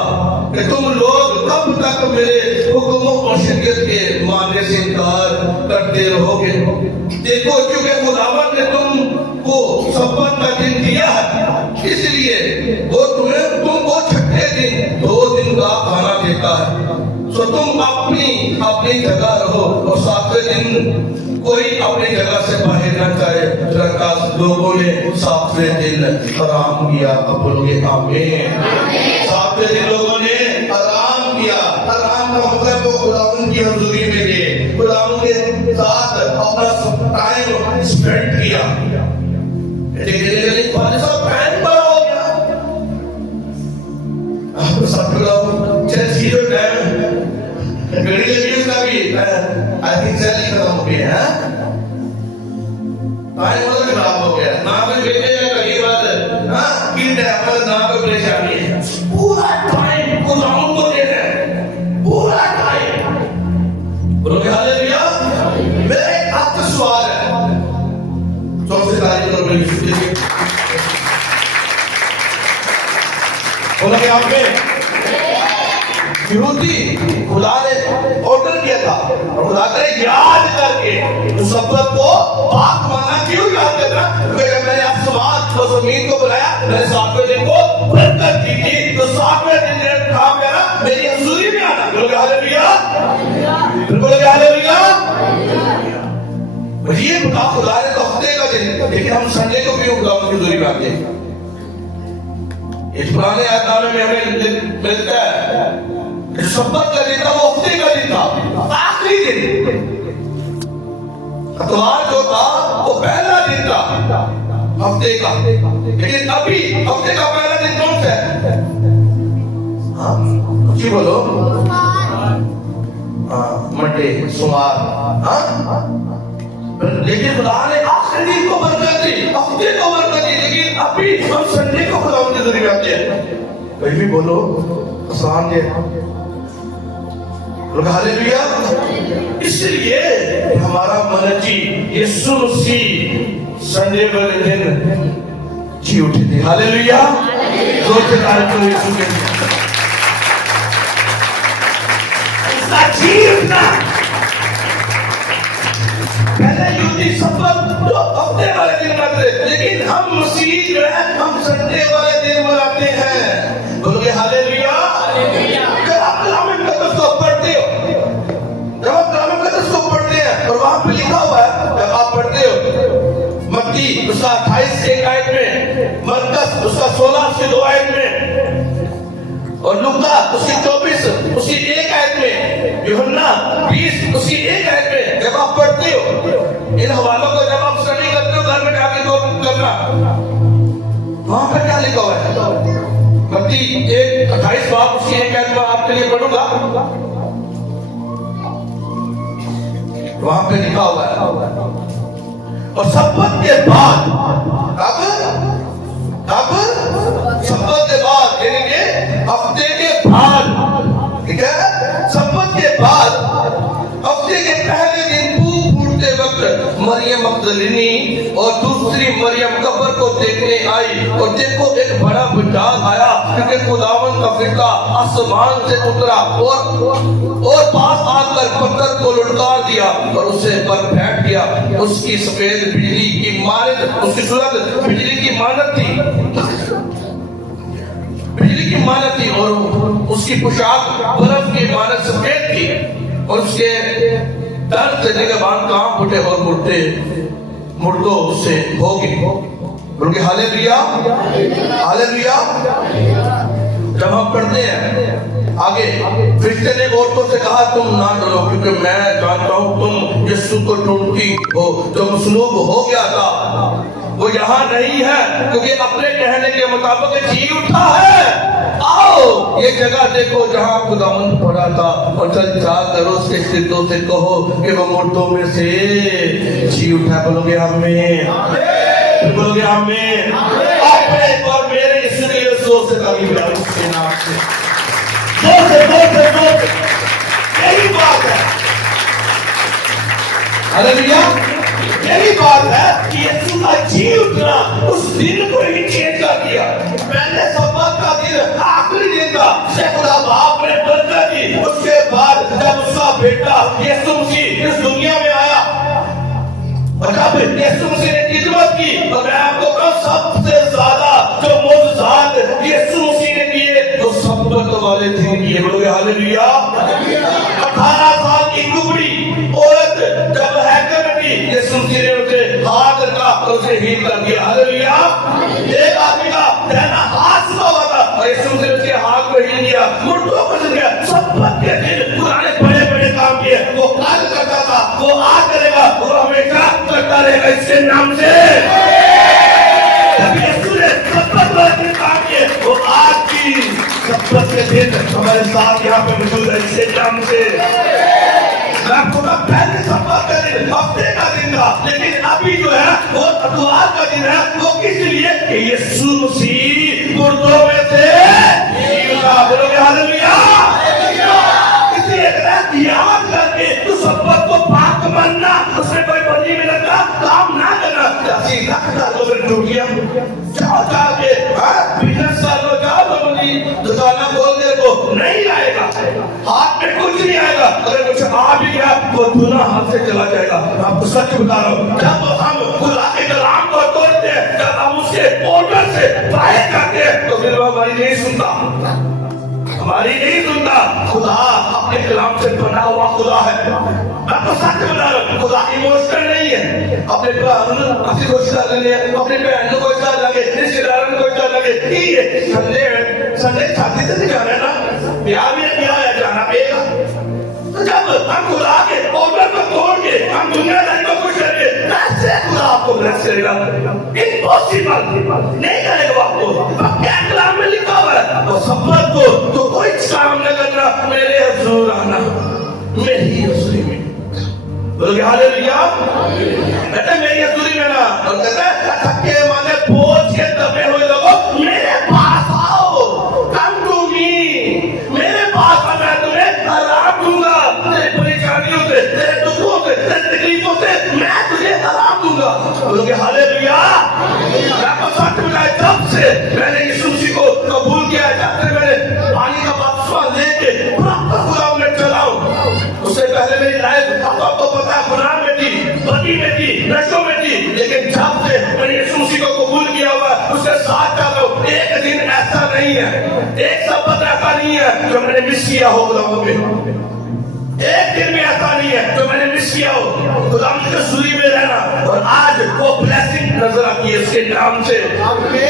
कि तुम लोग कब तक मेरे हुक्मों और शरीयत के मानने से इनकार करते रहोगे। देखो, क्योंकि खुदावन ने तुमको सब्बत का दिन दिया है, इसलिए वो तुमको छठे दिन 2 दिन का देता है। तो तुम अपनी अपनी जगह रहो और सातवें दिन कोई अपनी जगह से बाहर न जाए। लोगों ने सातवें दिन आराम किया। अब बोलोगे आमीन। सातवें दिन लोगों ने आराम किया। आराम का मतलब वो खुदावंद की हजूरी में गए, खुदावंद के साथ अपना टाइम स्पेंड किया। टाइम बड़ा हो गया। सब लोग चर्च की जो टाइम घड़ी लगी उसका भी आई थिंक चल ही खत्म हो गया है। टाइम मतलब खराब हो गया। ना कोई बेटे कहीं बात हाँ कि टाइम पर ना कोई परेशानी है। पूरा टाइम खुदावंद को दे रहे हैं, पूरा टाइम। बोलोगे हालेलुया। मेरा एक आपका सवाल है। चौथे तारीख को मेरी छुट्टी थी। बोलोगे आपने यहूदी खुदा ने ऑर्डर किया था और खुदा करे याद करके तो सब्बत को पाक माना। क्यों याद करना? क्योंकि मैंने आप समाज को जमीन को बुलाया, मैंने सातवें दिन को बरकत दी थी, तो सातवें दिन ने काम करा मेरी हजूरी में आना। बोलोगे हालेलुया। बोलोगे हालेलुया। ये खुदा ने तो हफ्ते का दिन, लेकिन हम संडे को भी खुदा की हजूरी में आते हैं। इस पुराने आयतनामे में हमें मिलता है सब्बत का दिन था, वो हफ्ते का दिन था, आखिरी दिन। इतवार जो था वो पहला दिन था हफ्ते का, लेकिन अभी हफ्ते का पहला दिन कौन सा है? कुछ ही बोलो। मंडे, सोमवार। लेकिन खुदा ने आखिरी दिन को बरकत दी, हफ्ते को बरकत दी, लेकिन अभी हम संडे को खुदा की हजूरी में आते हैं। कहीं भी बोलो आसान है। हालेलुया। इसलिए हमारा मन जी यीशु मसीह संडे वाले दिन जी उठे थे। हालेलुया। जोर से तारीफ करो यीशु के लिए। इसका जी उठना। पहले यहूदी सब्बत हफ्ते वाले दिन करते, लेकिन हम मसीह जो है हम संडे वाले दिन मनाते हैं। बोलोगे हालेलुया। और वहां पे लिखा हुआ है, जब आप पढ़ते हो मत्ती उसका 28 एक आयत में, मरकस उसका 16 से 2 आयत में, और लूका उसकी 24 उसकी 1 आयत में, यूहन्ना 20 उसकी 1 आयत में जब आप पढ़ते हो, इन हवालों को जब आप स्टडी करते हो घर में जाके तो करना, वहां पर क्या लिखा हुआ है? मत्ती 1:28 बाप उसकी 1 आयत में आपके लिए पढ़ूंगा। वहां पे लिखा हुआ है और सब्बत के बाद, अब सब्बत के बाद यानी कि हफ्ते के बाद, ठीक है, सब्बत के बाद हफ्ते के पहले दिन फूटते वक्त मरियम मगदलिनी और दूसरी मरियम कब्र को देखने आई, और देखो एक बड़ा भूचाल आया, क्योंकि खुदावंद का फरिश्ता आसमान से उतरा और पास आकर पत्थर को लुढ़का दिया और उसे पर फेंक दिया। उसकी सफेद बिजली की मानद, उसकी सूरत बिजली की मानद थी, बिजली की मानद थी, और उसकी पोशाक बर्फ की मानद सफेद थी, और उसके दर्द से निगहबान कांप उठे और मुर्दों से हो गए। बोलोगे हालेलुया। हालेलुया। जब हम पढ़ते हैं आगे, फरिश्ते ने औरतों से कहा तुम ना डरो, क्योंकि मैं जानता हूं तुम यीशु को ढूंढती हो जो मसलूब हो गया था, वो यहाँ नहीं है, क्योंकि अपने कहने के मुताबिक जी उठा है। आओ ये जगह देखो जहाँ खुदावंद पड़ा था, और चल जाकर उसके सिद्धों से कहो कि वो मुर्दों में से जी उठा। बोलोगे आमीन। बोलोगे आमीन। अपने और मेरे यीशु के लिए जोर से तारीफ करो उसके नाम से, जोर से। यही बात है। हालेलुया। यही बात है कि यीशु का जी उठना उस दिन को ही चेंज कर दिया। पहले सब्बत का दिन आखिरी दिन था, खुदा बाप ने बरकत दी। उसके बाद जब उसका बेटा यीशु मसीह इस दुनिया में आया, और जब यीशु मसीह ने खिदमत की, तो मैं आपको कहूं सबसे ज्यादा जो मौजूदात यीशु मसीह ने किए, तो सब मोहब्बत वाले दिन किए। बोलोगे हालेलुया। 18 साल की कुबड़ी औरत जब हैकर बनी, यीशु मसीह ने उसे हाथ रखा और उसे हील कर दिया। हालेलुया। एक आदमी का दाहिना हाथ सुबह हुआ था और यीशु मसीह ने उसके हाथ को हील किया, मुर्दों को जिंदा किया। सब के दिन खुदा ने बड़े बड़े काम किए। वो कल करता था, वो आज करेगा, वो हमेशा करता रहेगा इसके नाम से। वो आज की सब्बत के दिन हमारे साथ यहाँ पे मौजूद है इसके नाम से। मैं आपको पहले सब्बत का दिन हफ्ते का दिन था, लेकिन अभी जो है वो इतवार का दिन है। वो किस लिए? कि यीशु मसीह मुर्दों में से जिंदा। बोलोगे हालेलुया। इसलिए याद करके तू सब्बत को पाक मानना, उसमें कोई बंदी में लगा काम ना करना। जाओ जाके बिजनेस कर लो, जाओ दुकाना खोल दे, को नहीं आएगा, हाथ में कुछ नहीं आएगा। अगर कुछ आ भी गया वो दूना हाथ से चला जाएगा। मैं आपको सच बता रहा हूँ, जब हम खुदा के कलाम को तोड़ते हैं, जब हम उसके ऑर्डर से बाहर जाते हैं, तो फिर वो हमारी नहीं सुनता, हमारी नहीं सुनता। खुदा अपने कलाम से बना हुआ खुदा है। मैं तो सच बता रहा हूँ, खुदा इमोशनल नहीं है। अपने अपनी कोशिश कर लेंगे, अपने बहन को कोशिश कर लेंगे, रिश्तेदारों को कोशिश कर लेंगे। ठीक है, संडे छाती से नहीं जाना है ना, ब्याह में ब्याह है, जाना पड़ेगा। तो जब हम खुदा के ऑर्डर को तोड़ के हम दुनियादारी को खुश करेंगे, कैसे खुदा आपको ब्लेस करेगा? इम्पॉसिबल, नहीं करेगा आपको। क्या कलाम में लिखा हुआ है? तो सब्बत को तो कोई काम न करना, मेरे हुजूर आना, मेरी हजूरी में। बोलोगे हालेलुया। कहते मेरी हजूरी में ना, और कहते थके माने बोझ के दबे हुए लोगों मेरे पास आओ, कम टू मी, मेरे पास मैं तुम्हें आराम दूंगा। तेरे परेशानियों से, तेरे दुखों से, तेरे तकलीफों से मैं तुझे आराम दूंगा। बोलोगे हालेलुया। आपको सच बताए, जब से मैंने यीशु मसीह को कबूल किया, जब से मैंने पानी का बपतिस्मा लेके खुदा में चला हूं, उससे पहले मेरी लाइफ आपको पता है गुनाह में थी, बदी में थी, नशों में थी। लेकिन जब से मैंने यीशु मसीह को कबूल किया हुआ, उसके साथ चलो, एक दिन ऐसा नहीं है, एक सब्बत ऐसा नहीं है जो मैंने मिस किया हो खुदा में। एक दिन भी ऐसा नहीं है जो मैंने मिस किया हो खुदा की हजूरी में रहना। और आज वो ब्लेसिंग नजर आती है इसके नाम से,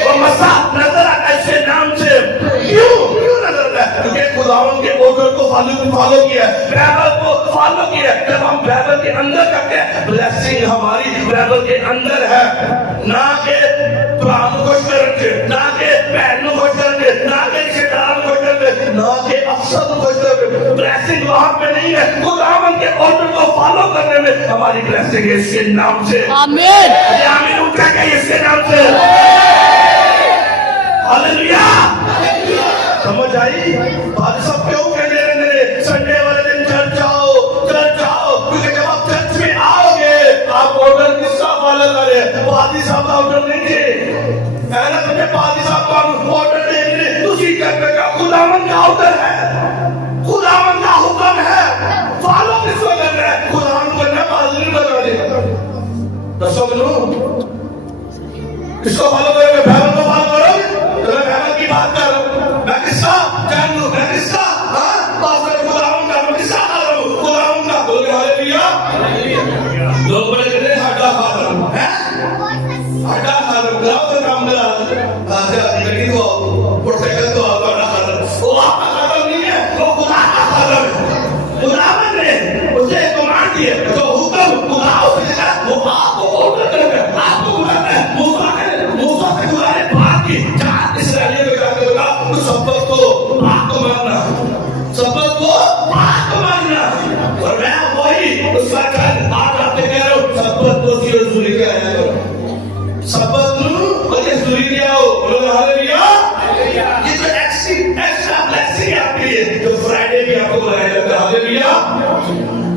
वो मसा नजर आता है इसके नाम से। क्यों नजर आता है? क्योंकि खुदावन के ऑर्डर को फॉलो किया, बाइबल को फॉलो किया। जब हम बाइबल के अंदर करते हैं, ब्लेसिंग हमारी बाइबल के अंदर है, ना के प्राण को करके, ना के बहनों को करके, ना के रिश्तेदारों को करके, ना के अफसर को करके। ब्लेसिंग वहां पे नहीं है, खुदावन के ऑर्डर को फॉलो करने में हमारी ब्लेसिंग है इसके नाम से। आमीन। आमीन उठा के इसके नाम से। हालेलुया। समझ आई बात? सब क्यों कहते हैं संडे वाले दिन चर्च जाओ, चर्च जाओ? क्योंकि जब आप चर्च में आओगे, आप ऑर्डर किसका फॉलो करें? पादी साहब का ऑर्डर देंगे, ऐसा तुझे पादी साहब का ऑर्डर देंगे, तुझी करने का खुदावन का ऑर्डर है, खुदावन का हुक्म है। फॉलो किसको करना है? खुदावन को करना, पादरी बना देगा। तो सब लोग किसको फॉलो करोगे? बाइबल को फॉलो करोगे? तो मैं बाइबल की बात कर रहा हूँ। मैं किसका जान लूं? मैं किसका खुदावन का, मैं किसका खा रहा हूँ? खुदावन का। बोलोगे हालेलुया। लोग बोले कहते हैं हड्डा खा रहा हूँ, है हड्डा खा रहा हूँ, गाँव से काम मिला गड्डी को मोटरसाइकिल तो हड्डा खा रहा हूँ। वो आपका खत्म नहीं है, वो खुदा का खत्म है। खुदावन ने उसे कमांड दिए, तो हुक्म खुदा उसे कहा, वो आपको ऑर्डर करेगा, आपको बुलाना है। मूसा से खुदा ने बात की, इसराइलियों को जाकर बोला, तो सब्बत को पाक मानना, सब्बत को पाक मानना। और मैं वही उसका आज आपसे कह रहा हूँ, सब्बत को हजूरी के आया करो, सब्बत को हजूरी के आओ। बोलो हालेलुया। ये तो एक्स्ट्रा ब्लेसिंग है आपके लिए, जो फ्राइडे भी आपको बुलाया जाता है। हालेलुया।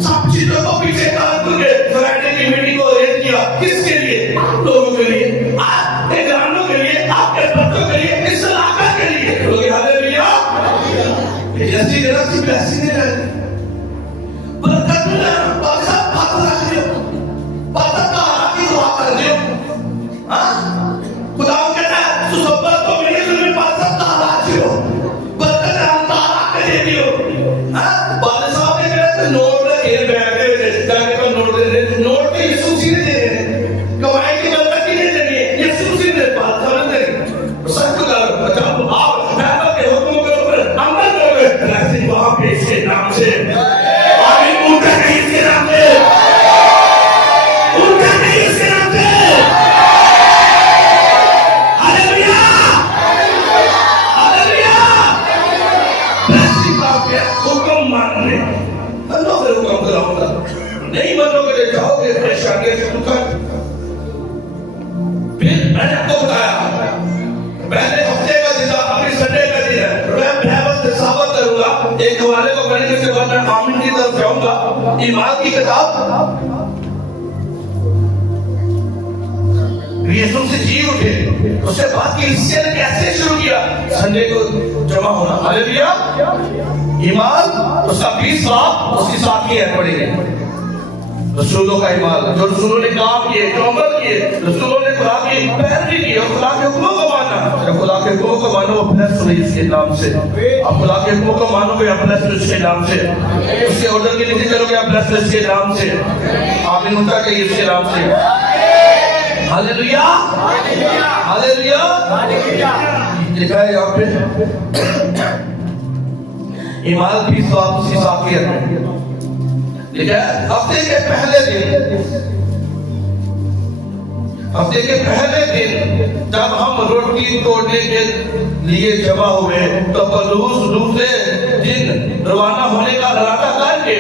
सब चीजों को पीछे कर दूंगे, फ्राइडे की मीटिंग को अरेंज किया किसके लिए? आप लोगों के लिए, आपके ग्रामीणों के लिए, आपके बच्चों के लिए, इस इलाका के लिए। बोलो हालेलुया। ऐसी ब्लेसिंग है, बरकत मिले, बरकत हाथ रख लियो, बरकत का हाथ की दुआ कर लियो। खुदा कहता है तू सब्बत को मिली, तुम्हें बरकत का हाथ रख लियो, बरकत नहीं हो। हाँ, बादल साहब ने कहा नोट रखे बैग दे जाके को नोट दे नोट पे यीशु जी ने दे कमाई की बरकत नहीं देनी यीशु जी ने बात कर देनी सब कुछ बचा आप बाइबल के हुक्मों के ऊपर अमल करोगे ऐसे वहां पे इसके नाम से आमीन उठा नहीं इसके नाम से उठा नहीं इसके नाम से हालेलुया हालेलुया ऐसी बात है हुक्म मानने अल्लाह के हुक्म करोगे नहीं मानोगे तो जाओगे परेशानी से दुख फिर मैंने आपको बताया पहले हफ्ते का दिन अभी संडे का दिन है मैं बाइबल से साबित करूंगा एक हवाले को पढ़ने के बाद मैं आमीन की तरफ जाऊंगा ईमान की किताब यीशु से जी उठे उसके बाद की हिस्से ने कैसे शुरू किया संडे को जमा होना हालेलुया ईमान उसका 20 बाब उसकी 7 की है पड़ेगी रसूलों का ईमान जो रसूलों ने काम किए जो अमल किए रसूलों ने खुदा की पैरवी की और खुदा के हुक्मों को माना जब खुदा के हुक्मों को मानो वो ब्लेस्ड हुई इसके नाम से आप खुदा के हुक्मों को मानोगे आप ब्लेस्ड इसके नाम से उसके ऑर्डर के नीचे चलोगे आप ब्लेस्ड इसके नाम से आमीन उनका कहिए इसके नाम से हालेलुया हालेलुया लिखा है यहाँ पे ईमान 20 बाब उसकी 7 की है लिखा है हफ्ते के पहले दिन जब हम रोटी तोड़ने के लिए जमा हुए तो पौलुस दूसरे दिन रवाना होने का इरादा करके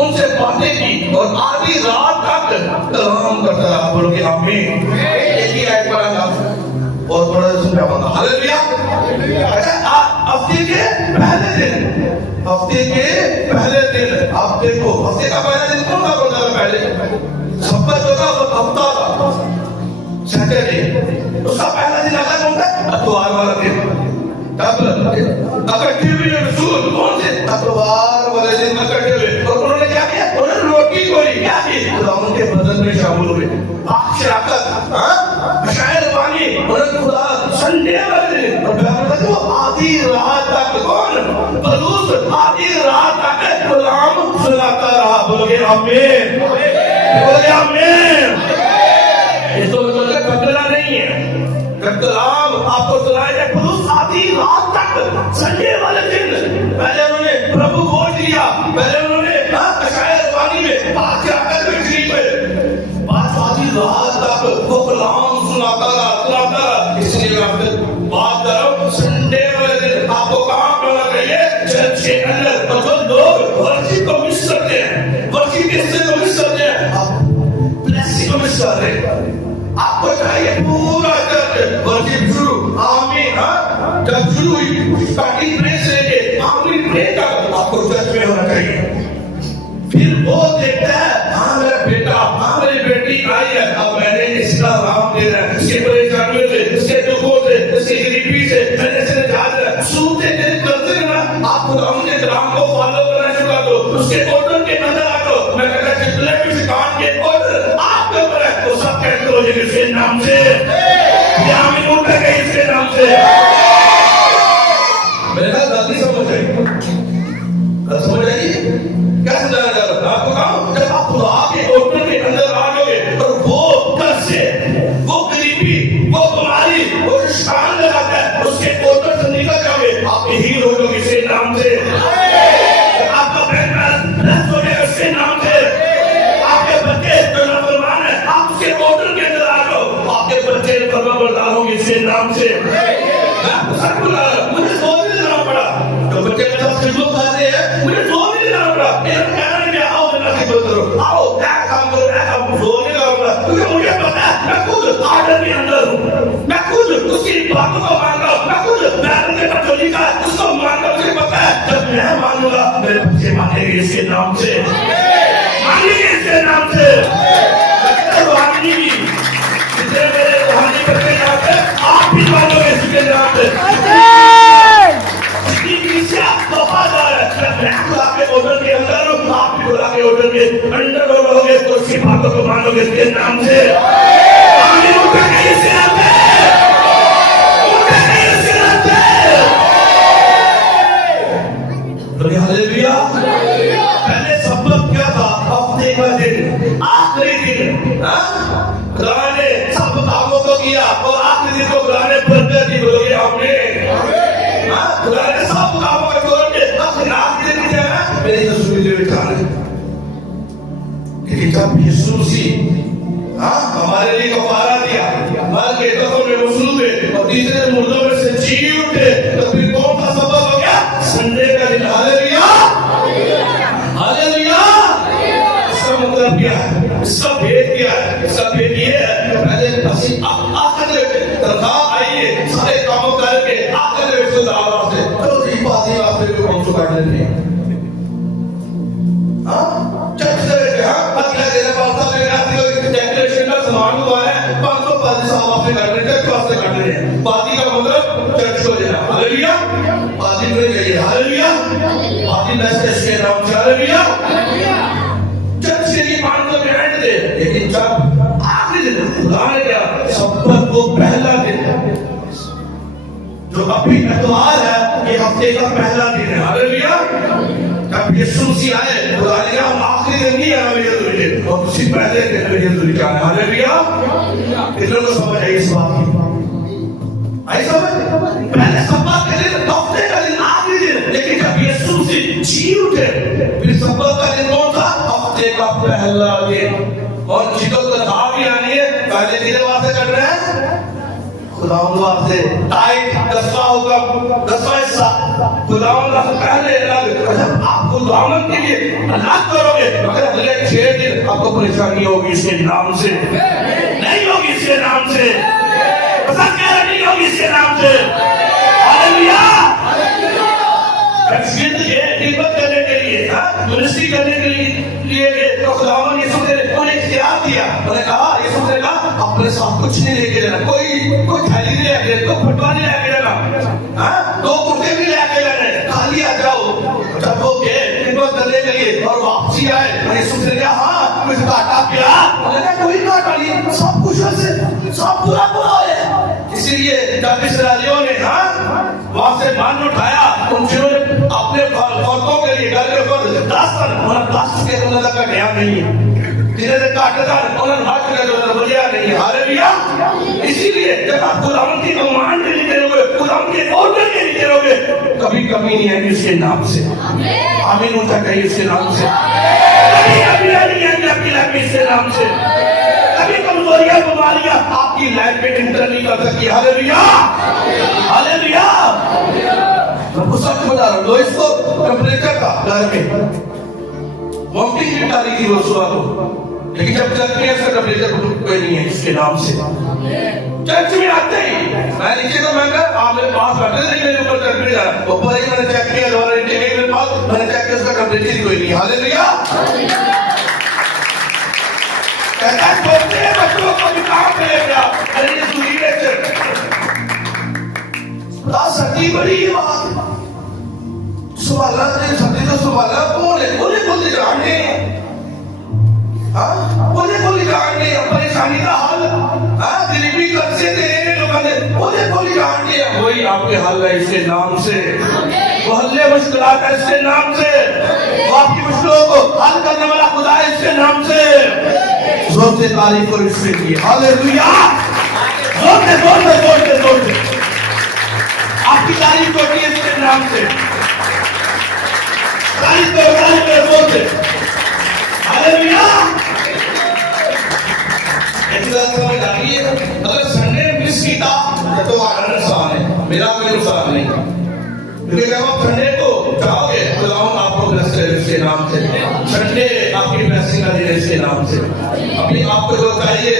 उनसे बातें की और आधी रात तक कलाम करता रहा बोलोगे आमीन एक ही आयत पढ़ा था और थोड़ा सुन रहा हालेलुया हफ्ते के पहले दिन आप देखो हफ्ते का पहला दिन कौन सा होता था पहले सब्बत होता हफ्ता था सैटरडे उसका पहला दिन आता कौन था अतवार वाला दिन तब इकट्ठे हुए रसूल कौन से अतवार वाले दिन इकट्ठे हुए और उन्होंने क्या किया उन्होंने रोटी तोड़ी क्या की खुदावंद के बदन में शामिल हुए पाक शराकत शायद पानी उन्होंने खुदा संडे वाले दिन और वो आधी रात तक कौन पलूस आधी रात तक कलाम सुनाता रहा बोलोगे आमीन बोलोगे आमीन ये तो कतला नहीं है जब कलाम आपको सुनाया पलूस आधी रात तक संडे वाले दिन पहले उन्होंने प्रभु बोल दिया पहले उन्होंने शायद पानी में पाक शराकत में खड़ी पे आधी रात तक वो कलाम सुनाता रहा इसलिए मैं आपसे बात कर रहा हूँ संडे वाले दिन आपको कहाँ करना चाहिए चर्च के अंदर और जो लोग वर्शिप को मिस करते हैं वर्शिप किससे को मिस करते हैं आप ब्लेसिंग को मिस कर रहे हैं आपको चाहिए पूरा चर्च वर्शिप शुरू आमीन जब शुरू हुई स्टार्टिंग प्रे से लेके आखिरी प्रे तक आपको चर्च में होना चाहिए फिर वो देखता है हाँ मेरा बेटा हाँ मेरी बेटी आई है अब मैंने इसका राम दे रहा है इसके परेशानियों से इसके दुखों से इसकी गरीबी से मैंने इसे निकाल रहा सुनते दिन करते ना आपको हमने राम को फॉलो करना शुरू कर दो उसके ऑर्डर के अंदर आ दो मैं कहता जितने भी शिकायत के ऑर्डर आपके ऊपर है वो सब कैंसिल हो जाएंगे इसके नाम से या मैं उठ गए इसके नाम से मेरा गलती समझ आई समझ आई क्या समझाना चाह रहा आपको कहा जब आप खुदा के ऑर्डर के अंदर आ जाओगे और वो कष्ट से वो गरीबी वो बीमारी वो शान लगाता है उसके ऑर्डर से निकल जाओगे आप हील हो जाओगे इसके नाम से आपका बैंक बैलेंस हो जाएगा इसके नाम से आपके बच्चे जो नाफरमान है आप उसके ऑर्डर के अंदर आ जाओ आपके बच्चे फरमाबरदार होंगे इसके नाम से सब कुछ मुझे जोर भी देना पड़ा जो बच्चे के साथ खिदमत कर रहे हैं मुझे जोर भी देना पड़ा आओ काम करो जोड़ने का क्योंकि मुझे पता है मैं खुद आर्डर के अंदर हूँ मैं खुद उसकी बातों को मानता हूँ मैं खुद बैरन के पटोली का उसको मानता मुझे पता है जब मैं मानूंगा मेरे बच्चे मानेंगे इसके नाम से मानेंगे इसके नाम से रूहानी भी जितने मेरे रूहानी बच्चे जाते आप भी मानोगे इसके नाम से ऑर्डर के अंदर आप भी खुदा के ऑर्डर के अंडर रहोगे तो उसकी बातों को मानोगे इसके नाम से आमीन उठा के इसके नाम से उठा के इसके नाम से हालेलुया। पहले सबब क्या था? हफ्ते का दिन, आखिरी दिन। खुदा ने सब कामों को किया और आखिरी दिन को खुदा ने बरकत दी। बोलोगे आमीन। खुदा ने सब कामों को छोड़ के आखिरी दिन क्या है? मेरी तस्वीर जो बिठा है, क्योंकि जब यीशु मसीह हमारे लिए कफारा दिया, मर के कब्र में मसलूब हुए और तीसरे दिन मुर्दों में से जी उठे, तो फिर कौन सा सबब हो गया? संडे का दिन। Hallelujah, hallelujah. इसका मतलब क्या है? इसका भेद क्या है? इसका भेद ये है, पहले ਅਸੀਂ आखिर में तनख्वाह आई है, सारे काम करके आखिर में इसको दावा से चलो जी बातें आपसे को कौन सा काट लेते हैं। चर्च से पतला देना पालता लेना डेकोरेशन का सामान हुआ है 500 साहब आपसे कर रहे हैं, चर्च से कर रहे हैं। बाती का मतलब चर्च को देना। हालेलुया, बाती में गई। हालेलुया, बाती मैसेज के नाम से। हालेलुया, चर्च के लिए 500 ग्रांट दे, लेकिन जब आखिरी दिन खुदा ने क्या? सबत को पहला दिन, जो अभी इतवार है, ये हफ्ते का पहला दिन है। हालेलुया, जब यीशु मसीह आए, खुदा ने कहा आखिरी दिन नहीं आना मेरे तुझे, और उसी पहले दिन मेरे तुझे क्या है। हालेलुया, कितनों को समझ आई इस बात की? आई समझ? पहले सबत के दिन, हफ्ते का दिन, आखिरी दिन, लेकिन जब यीशु मसीह जी उठे, फिर सबत का दिन कौन था? हफ्ते का पहला दिन। और जिसको तनख्वाह भी आनी है, पहले किधर वास्ते कर रहे हैं? खुदावंद वास्ते टाइट 10वां हुक्म, 10वां हिस्सा खुदावंद वास्ते पहले अलग। जब आप खुदावंद के लिए अलग करोगे, मगर अगले 6 दिन आपको परेशानी होगी इसके नाम से, नहीं होगी इसके नाम से, नहीं होगी इसके नाम से। हालेलुया, खिदमत करने के लिए, मिनिस्ट्री करने के लिए खुदावंद यीशु ने उन्हें इख्तियार दिया। उन्होंने कहा, यीशु ने कहा अपने साथ कुछ नहीं लेके जाना, कोई थैली नहीं लेके जाना, कोई फटवा नहीं लेके जाना, 2 कुर्ते भी लेके जाने, खाली आ जाओ। जब वो गए खिदमत करने के लिए और वापसी आए, यीशु ने कहा कुछ काटा क्या? उन्होंने कहा कोई काटा नहीं, सब कुछ से सब पूरा है। इसीलिए जब इस्राएलियों ने वहां से मान उठाया, उन्होंने अपने फौतों के लिए घर के ऊपर 10 के उन्होंने का गया नहीं है, जिन्हें से काटदार उन्होंने हाथ का जो बलिया नहीं है। हालेलुया, इसीलिए जब आप खुदावंद की कमांड के लिए करोगे, खुदावंद के ऑर्डर के लिए करोगे, कभी कमी नहीं आएगी उसके नाम से। आमीन ऊंचा कहिए उसके नाम से। कभी कमी नहीं आएगी आपकी लाइफ में इसके नाम से। कभी कमजोरियां बीमारियां आपकी लाइफ में इंटर नहीं कर सकती। Hallelujah, hallelujah. मैं सच बता रहा हूँ, इसको टेम्परेचर का घर में वोमिटिंग भी डाली थी वो सुबह को, लेकिन जब चर्च में ऐसा टेम्परेचर कोई नहीं है इसके नाम से। चर्च में आते ही मैं नीचे तो मैं मेरे पास बैठे थे, मेरे ऊपर टेम्परेचर जा रहा, ऊपर ही मैंने चेक किया, दोबारा नीचे गए मेरे पास, मैंने चेक किया उसका टेम्परेचर कोई नहीं। हालेलुया, कहता छोटे बच्चों को भी काम पे ले गया, अरे ये दूरी लेक्चर सर्दी बड़ी है बात, सुवाला सर्दी तो सुवाला बोले बोले जानते बोले जानते परेशानी का हल गरीबी कब से दे लोगों ने बोले जानते हैं, वही आपके हल है इसके नाम से। मोहल्ले मुश्किलात है इसके नाम से, वो आपकी मुश्किलों को हल करने वाला खुदा है इसके नाम से। जोर से तारीफ करो इसके लिए। हालेलुया, जोर से आपकी तारीफ होती है इसके नाम से। तारीफ करो जोर से। हालेलुया। अगर संडे मिस किया तो हमारा नुकसान है, मेरा कोई नुकसान नहीं, क्योंकि जब आप संडे को जाओगे तो आपको ब्लेस करेगा इसके नाम से। संडे आपकी ब्लेसिंग का दिन है इसके नाम से। अभी आपको जो चाहिए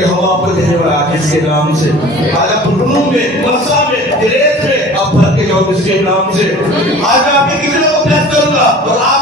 यहोवा आपको देने वाला है इसके नाम से। आज आप रूम में, मसा में, ड्रेस में आप भर के जाओ इसके नाम से। आज मैं आपके किसी को ब्लेस करूंगा और आप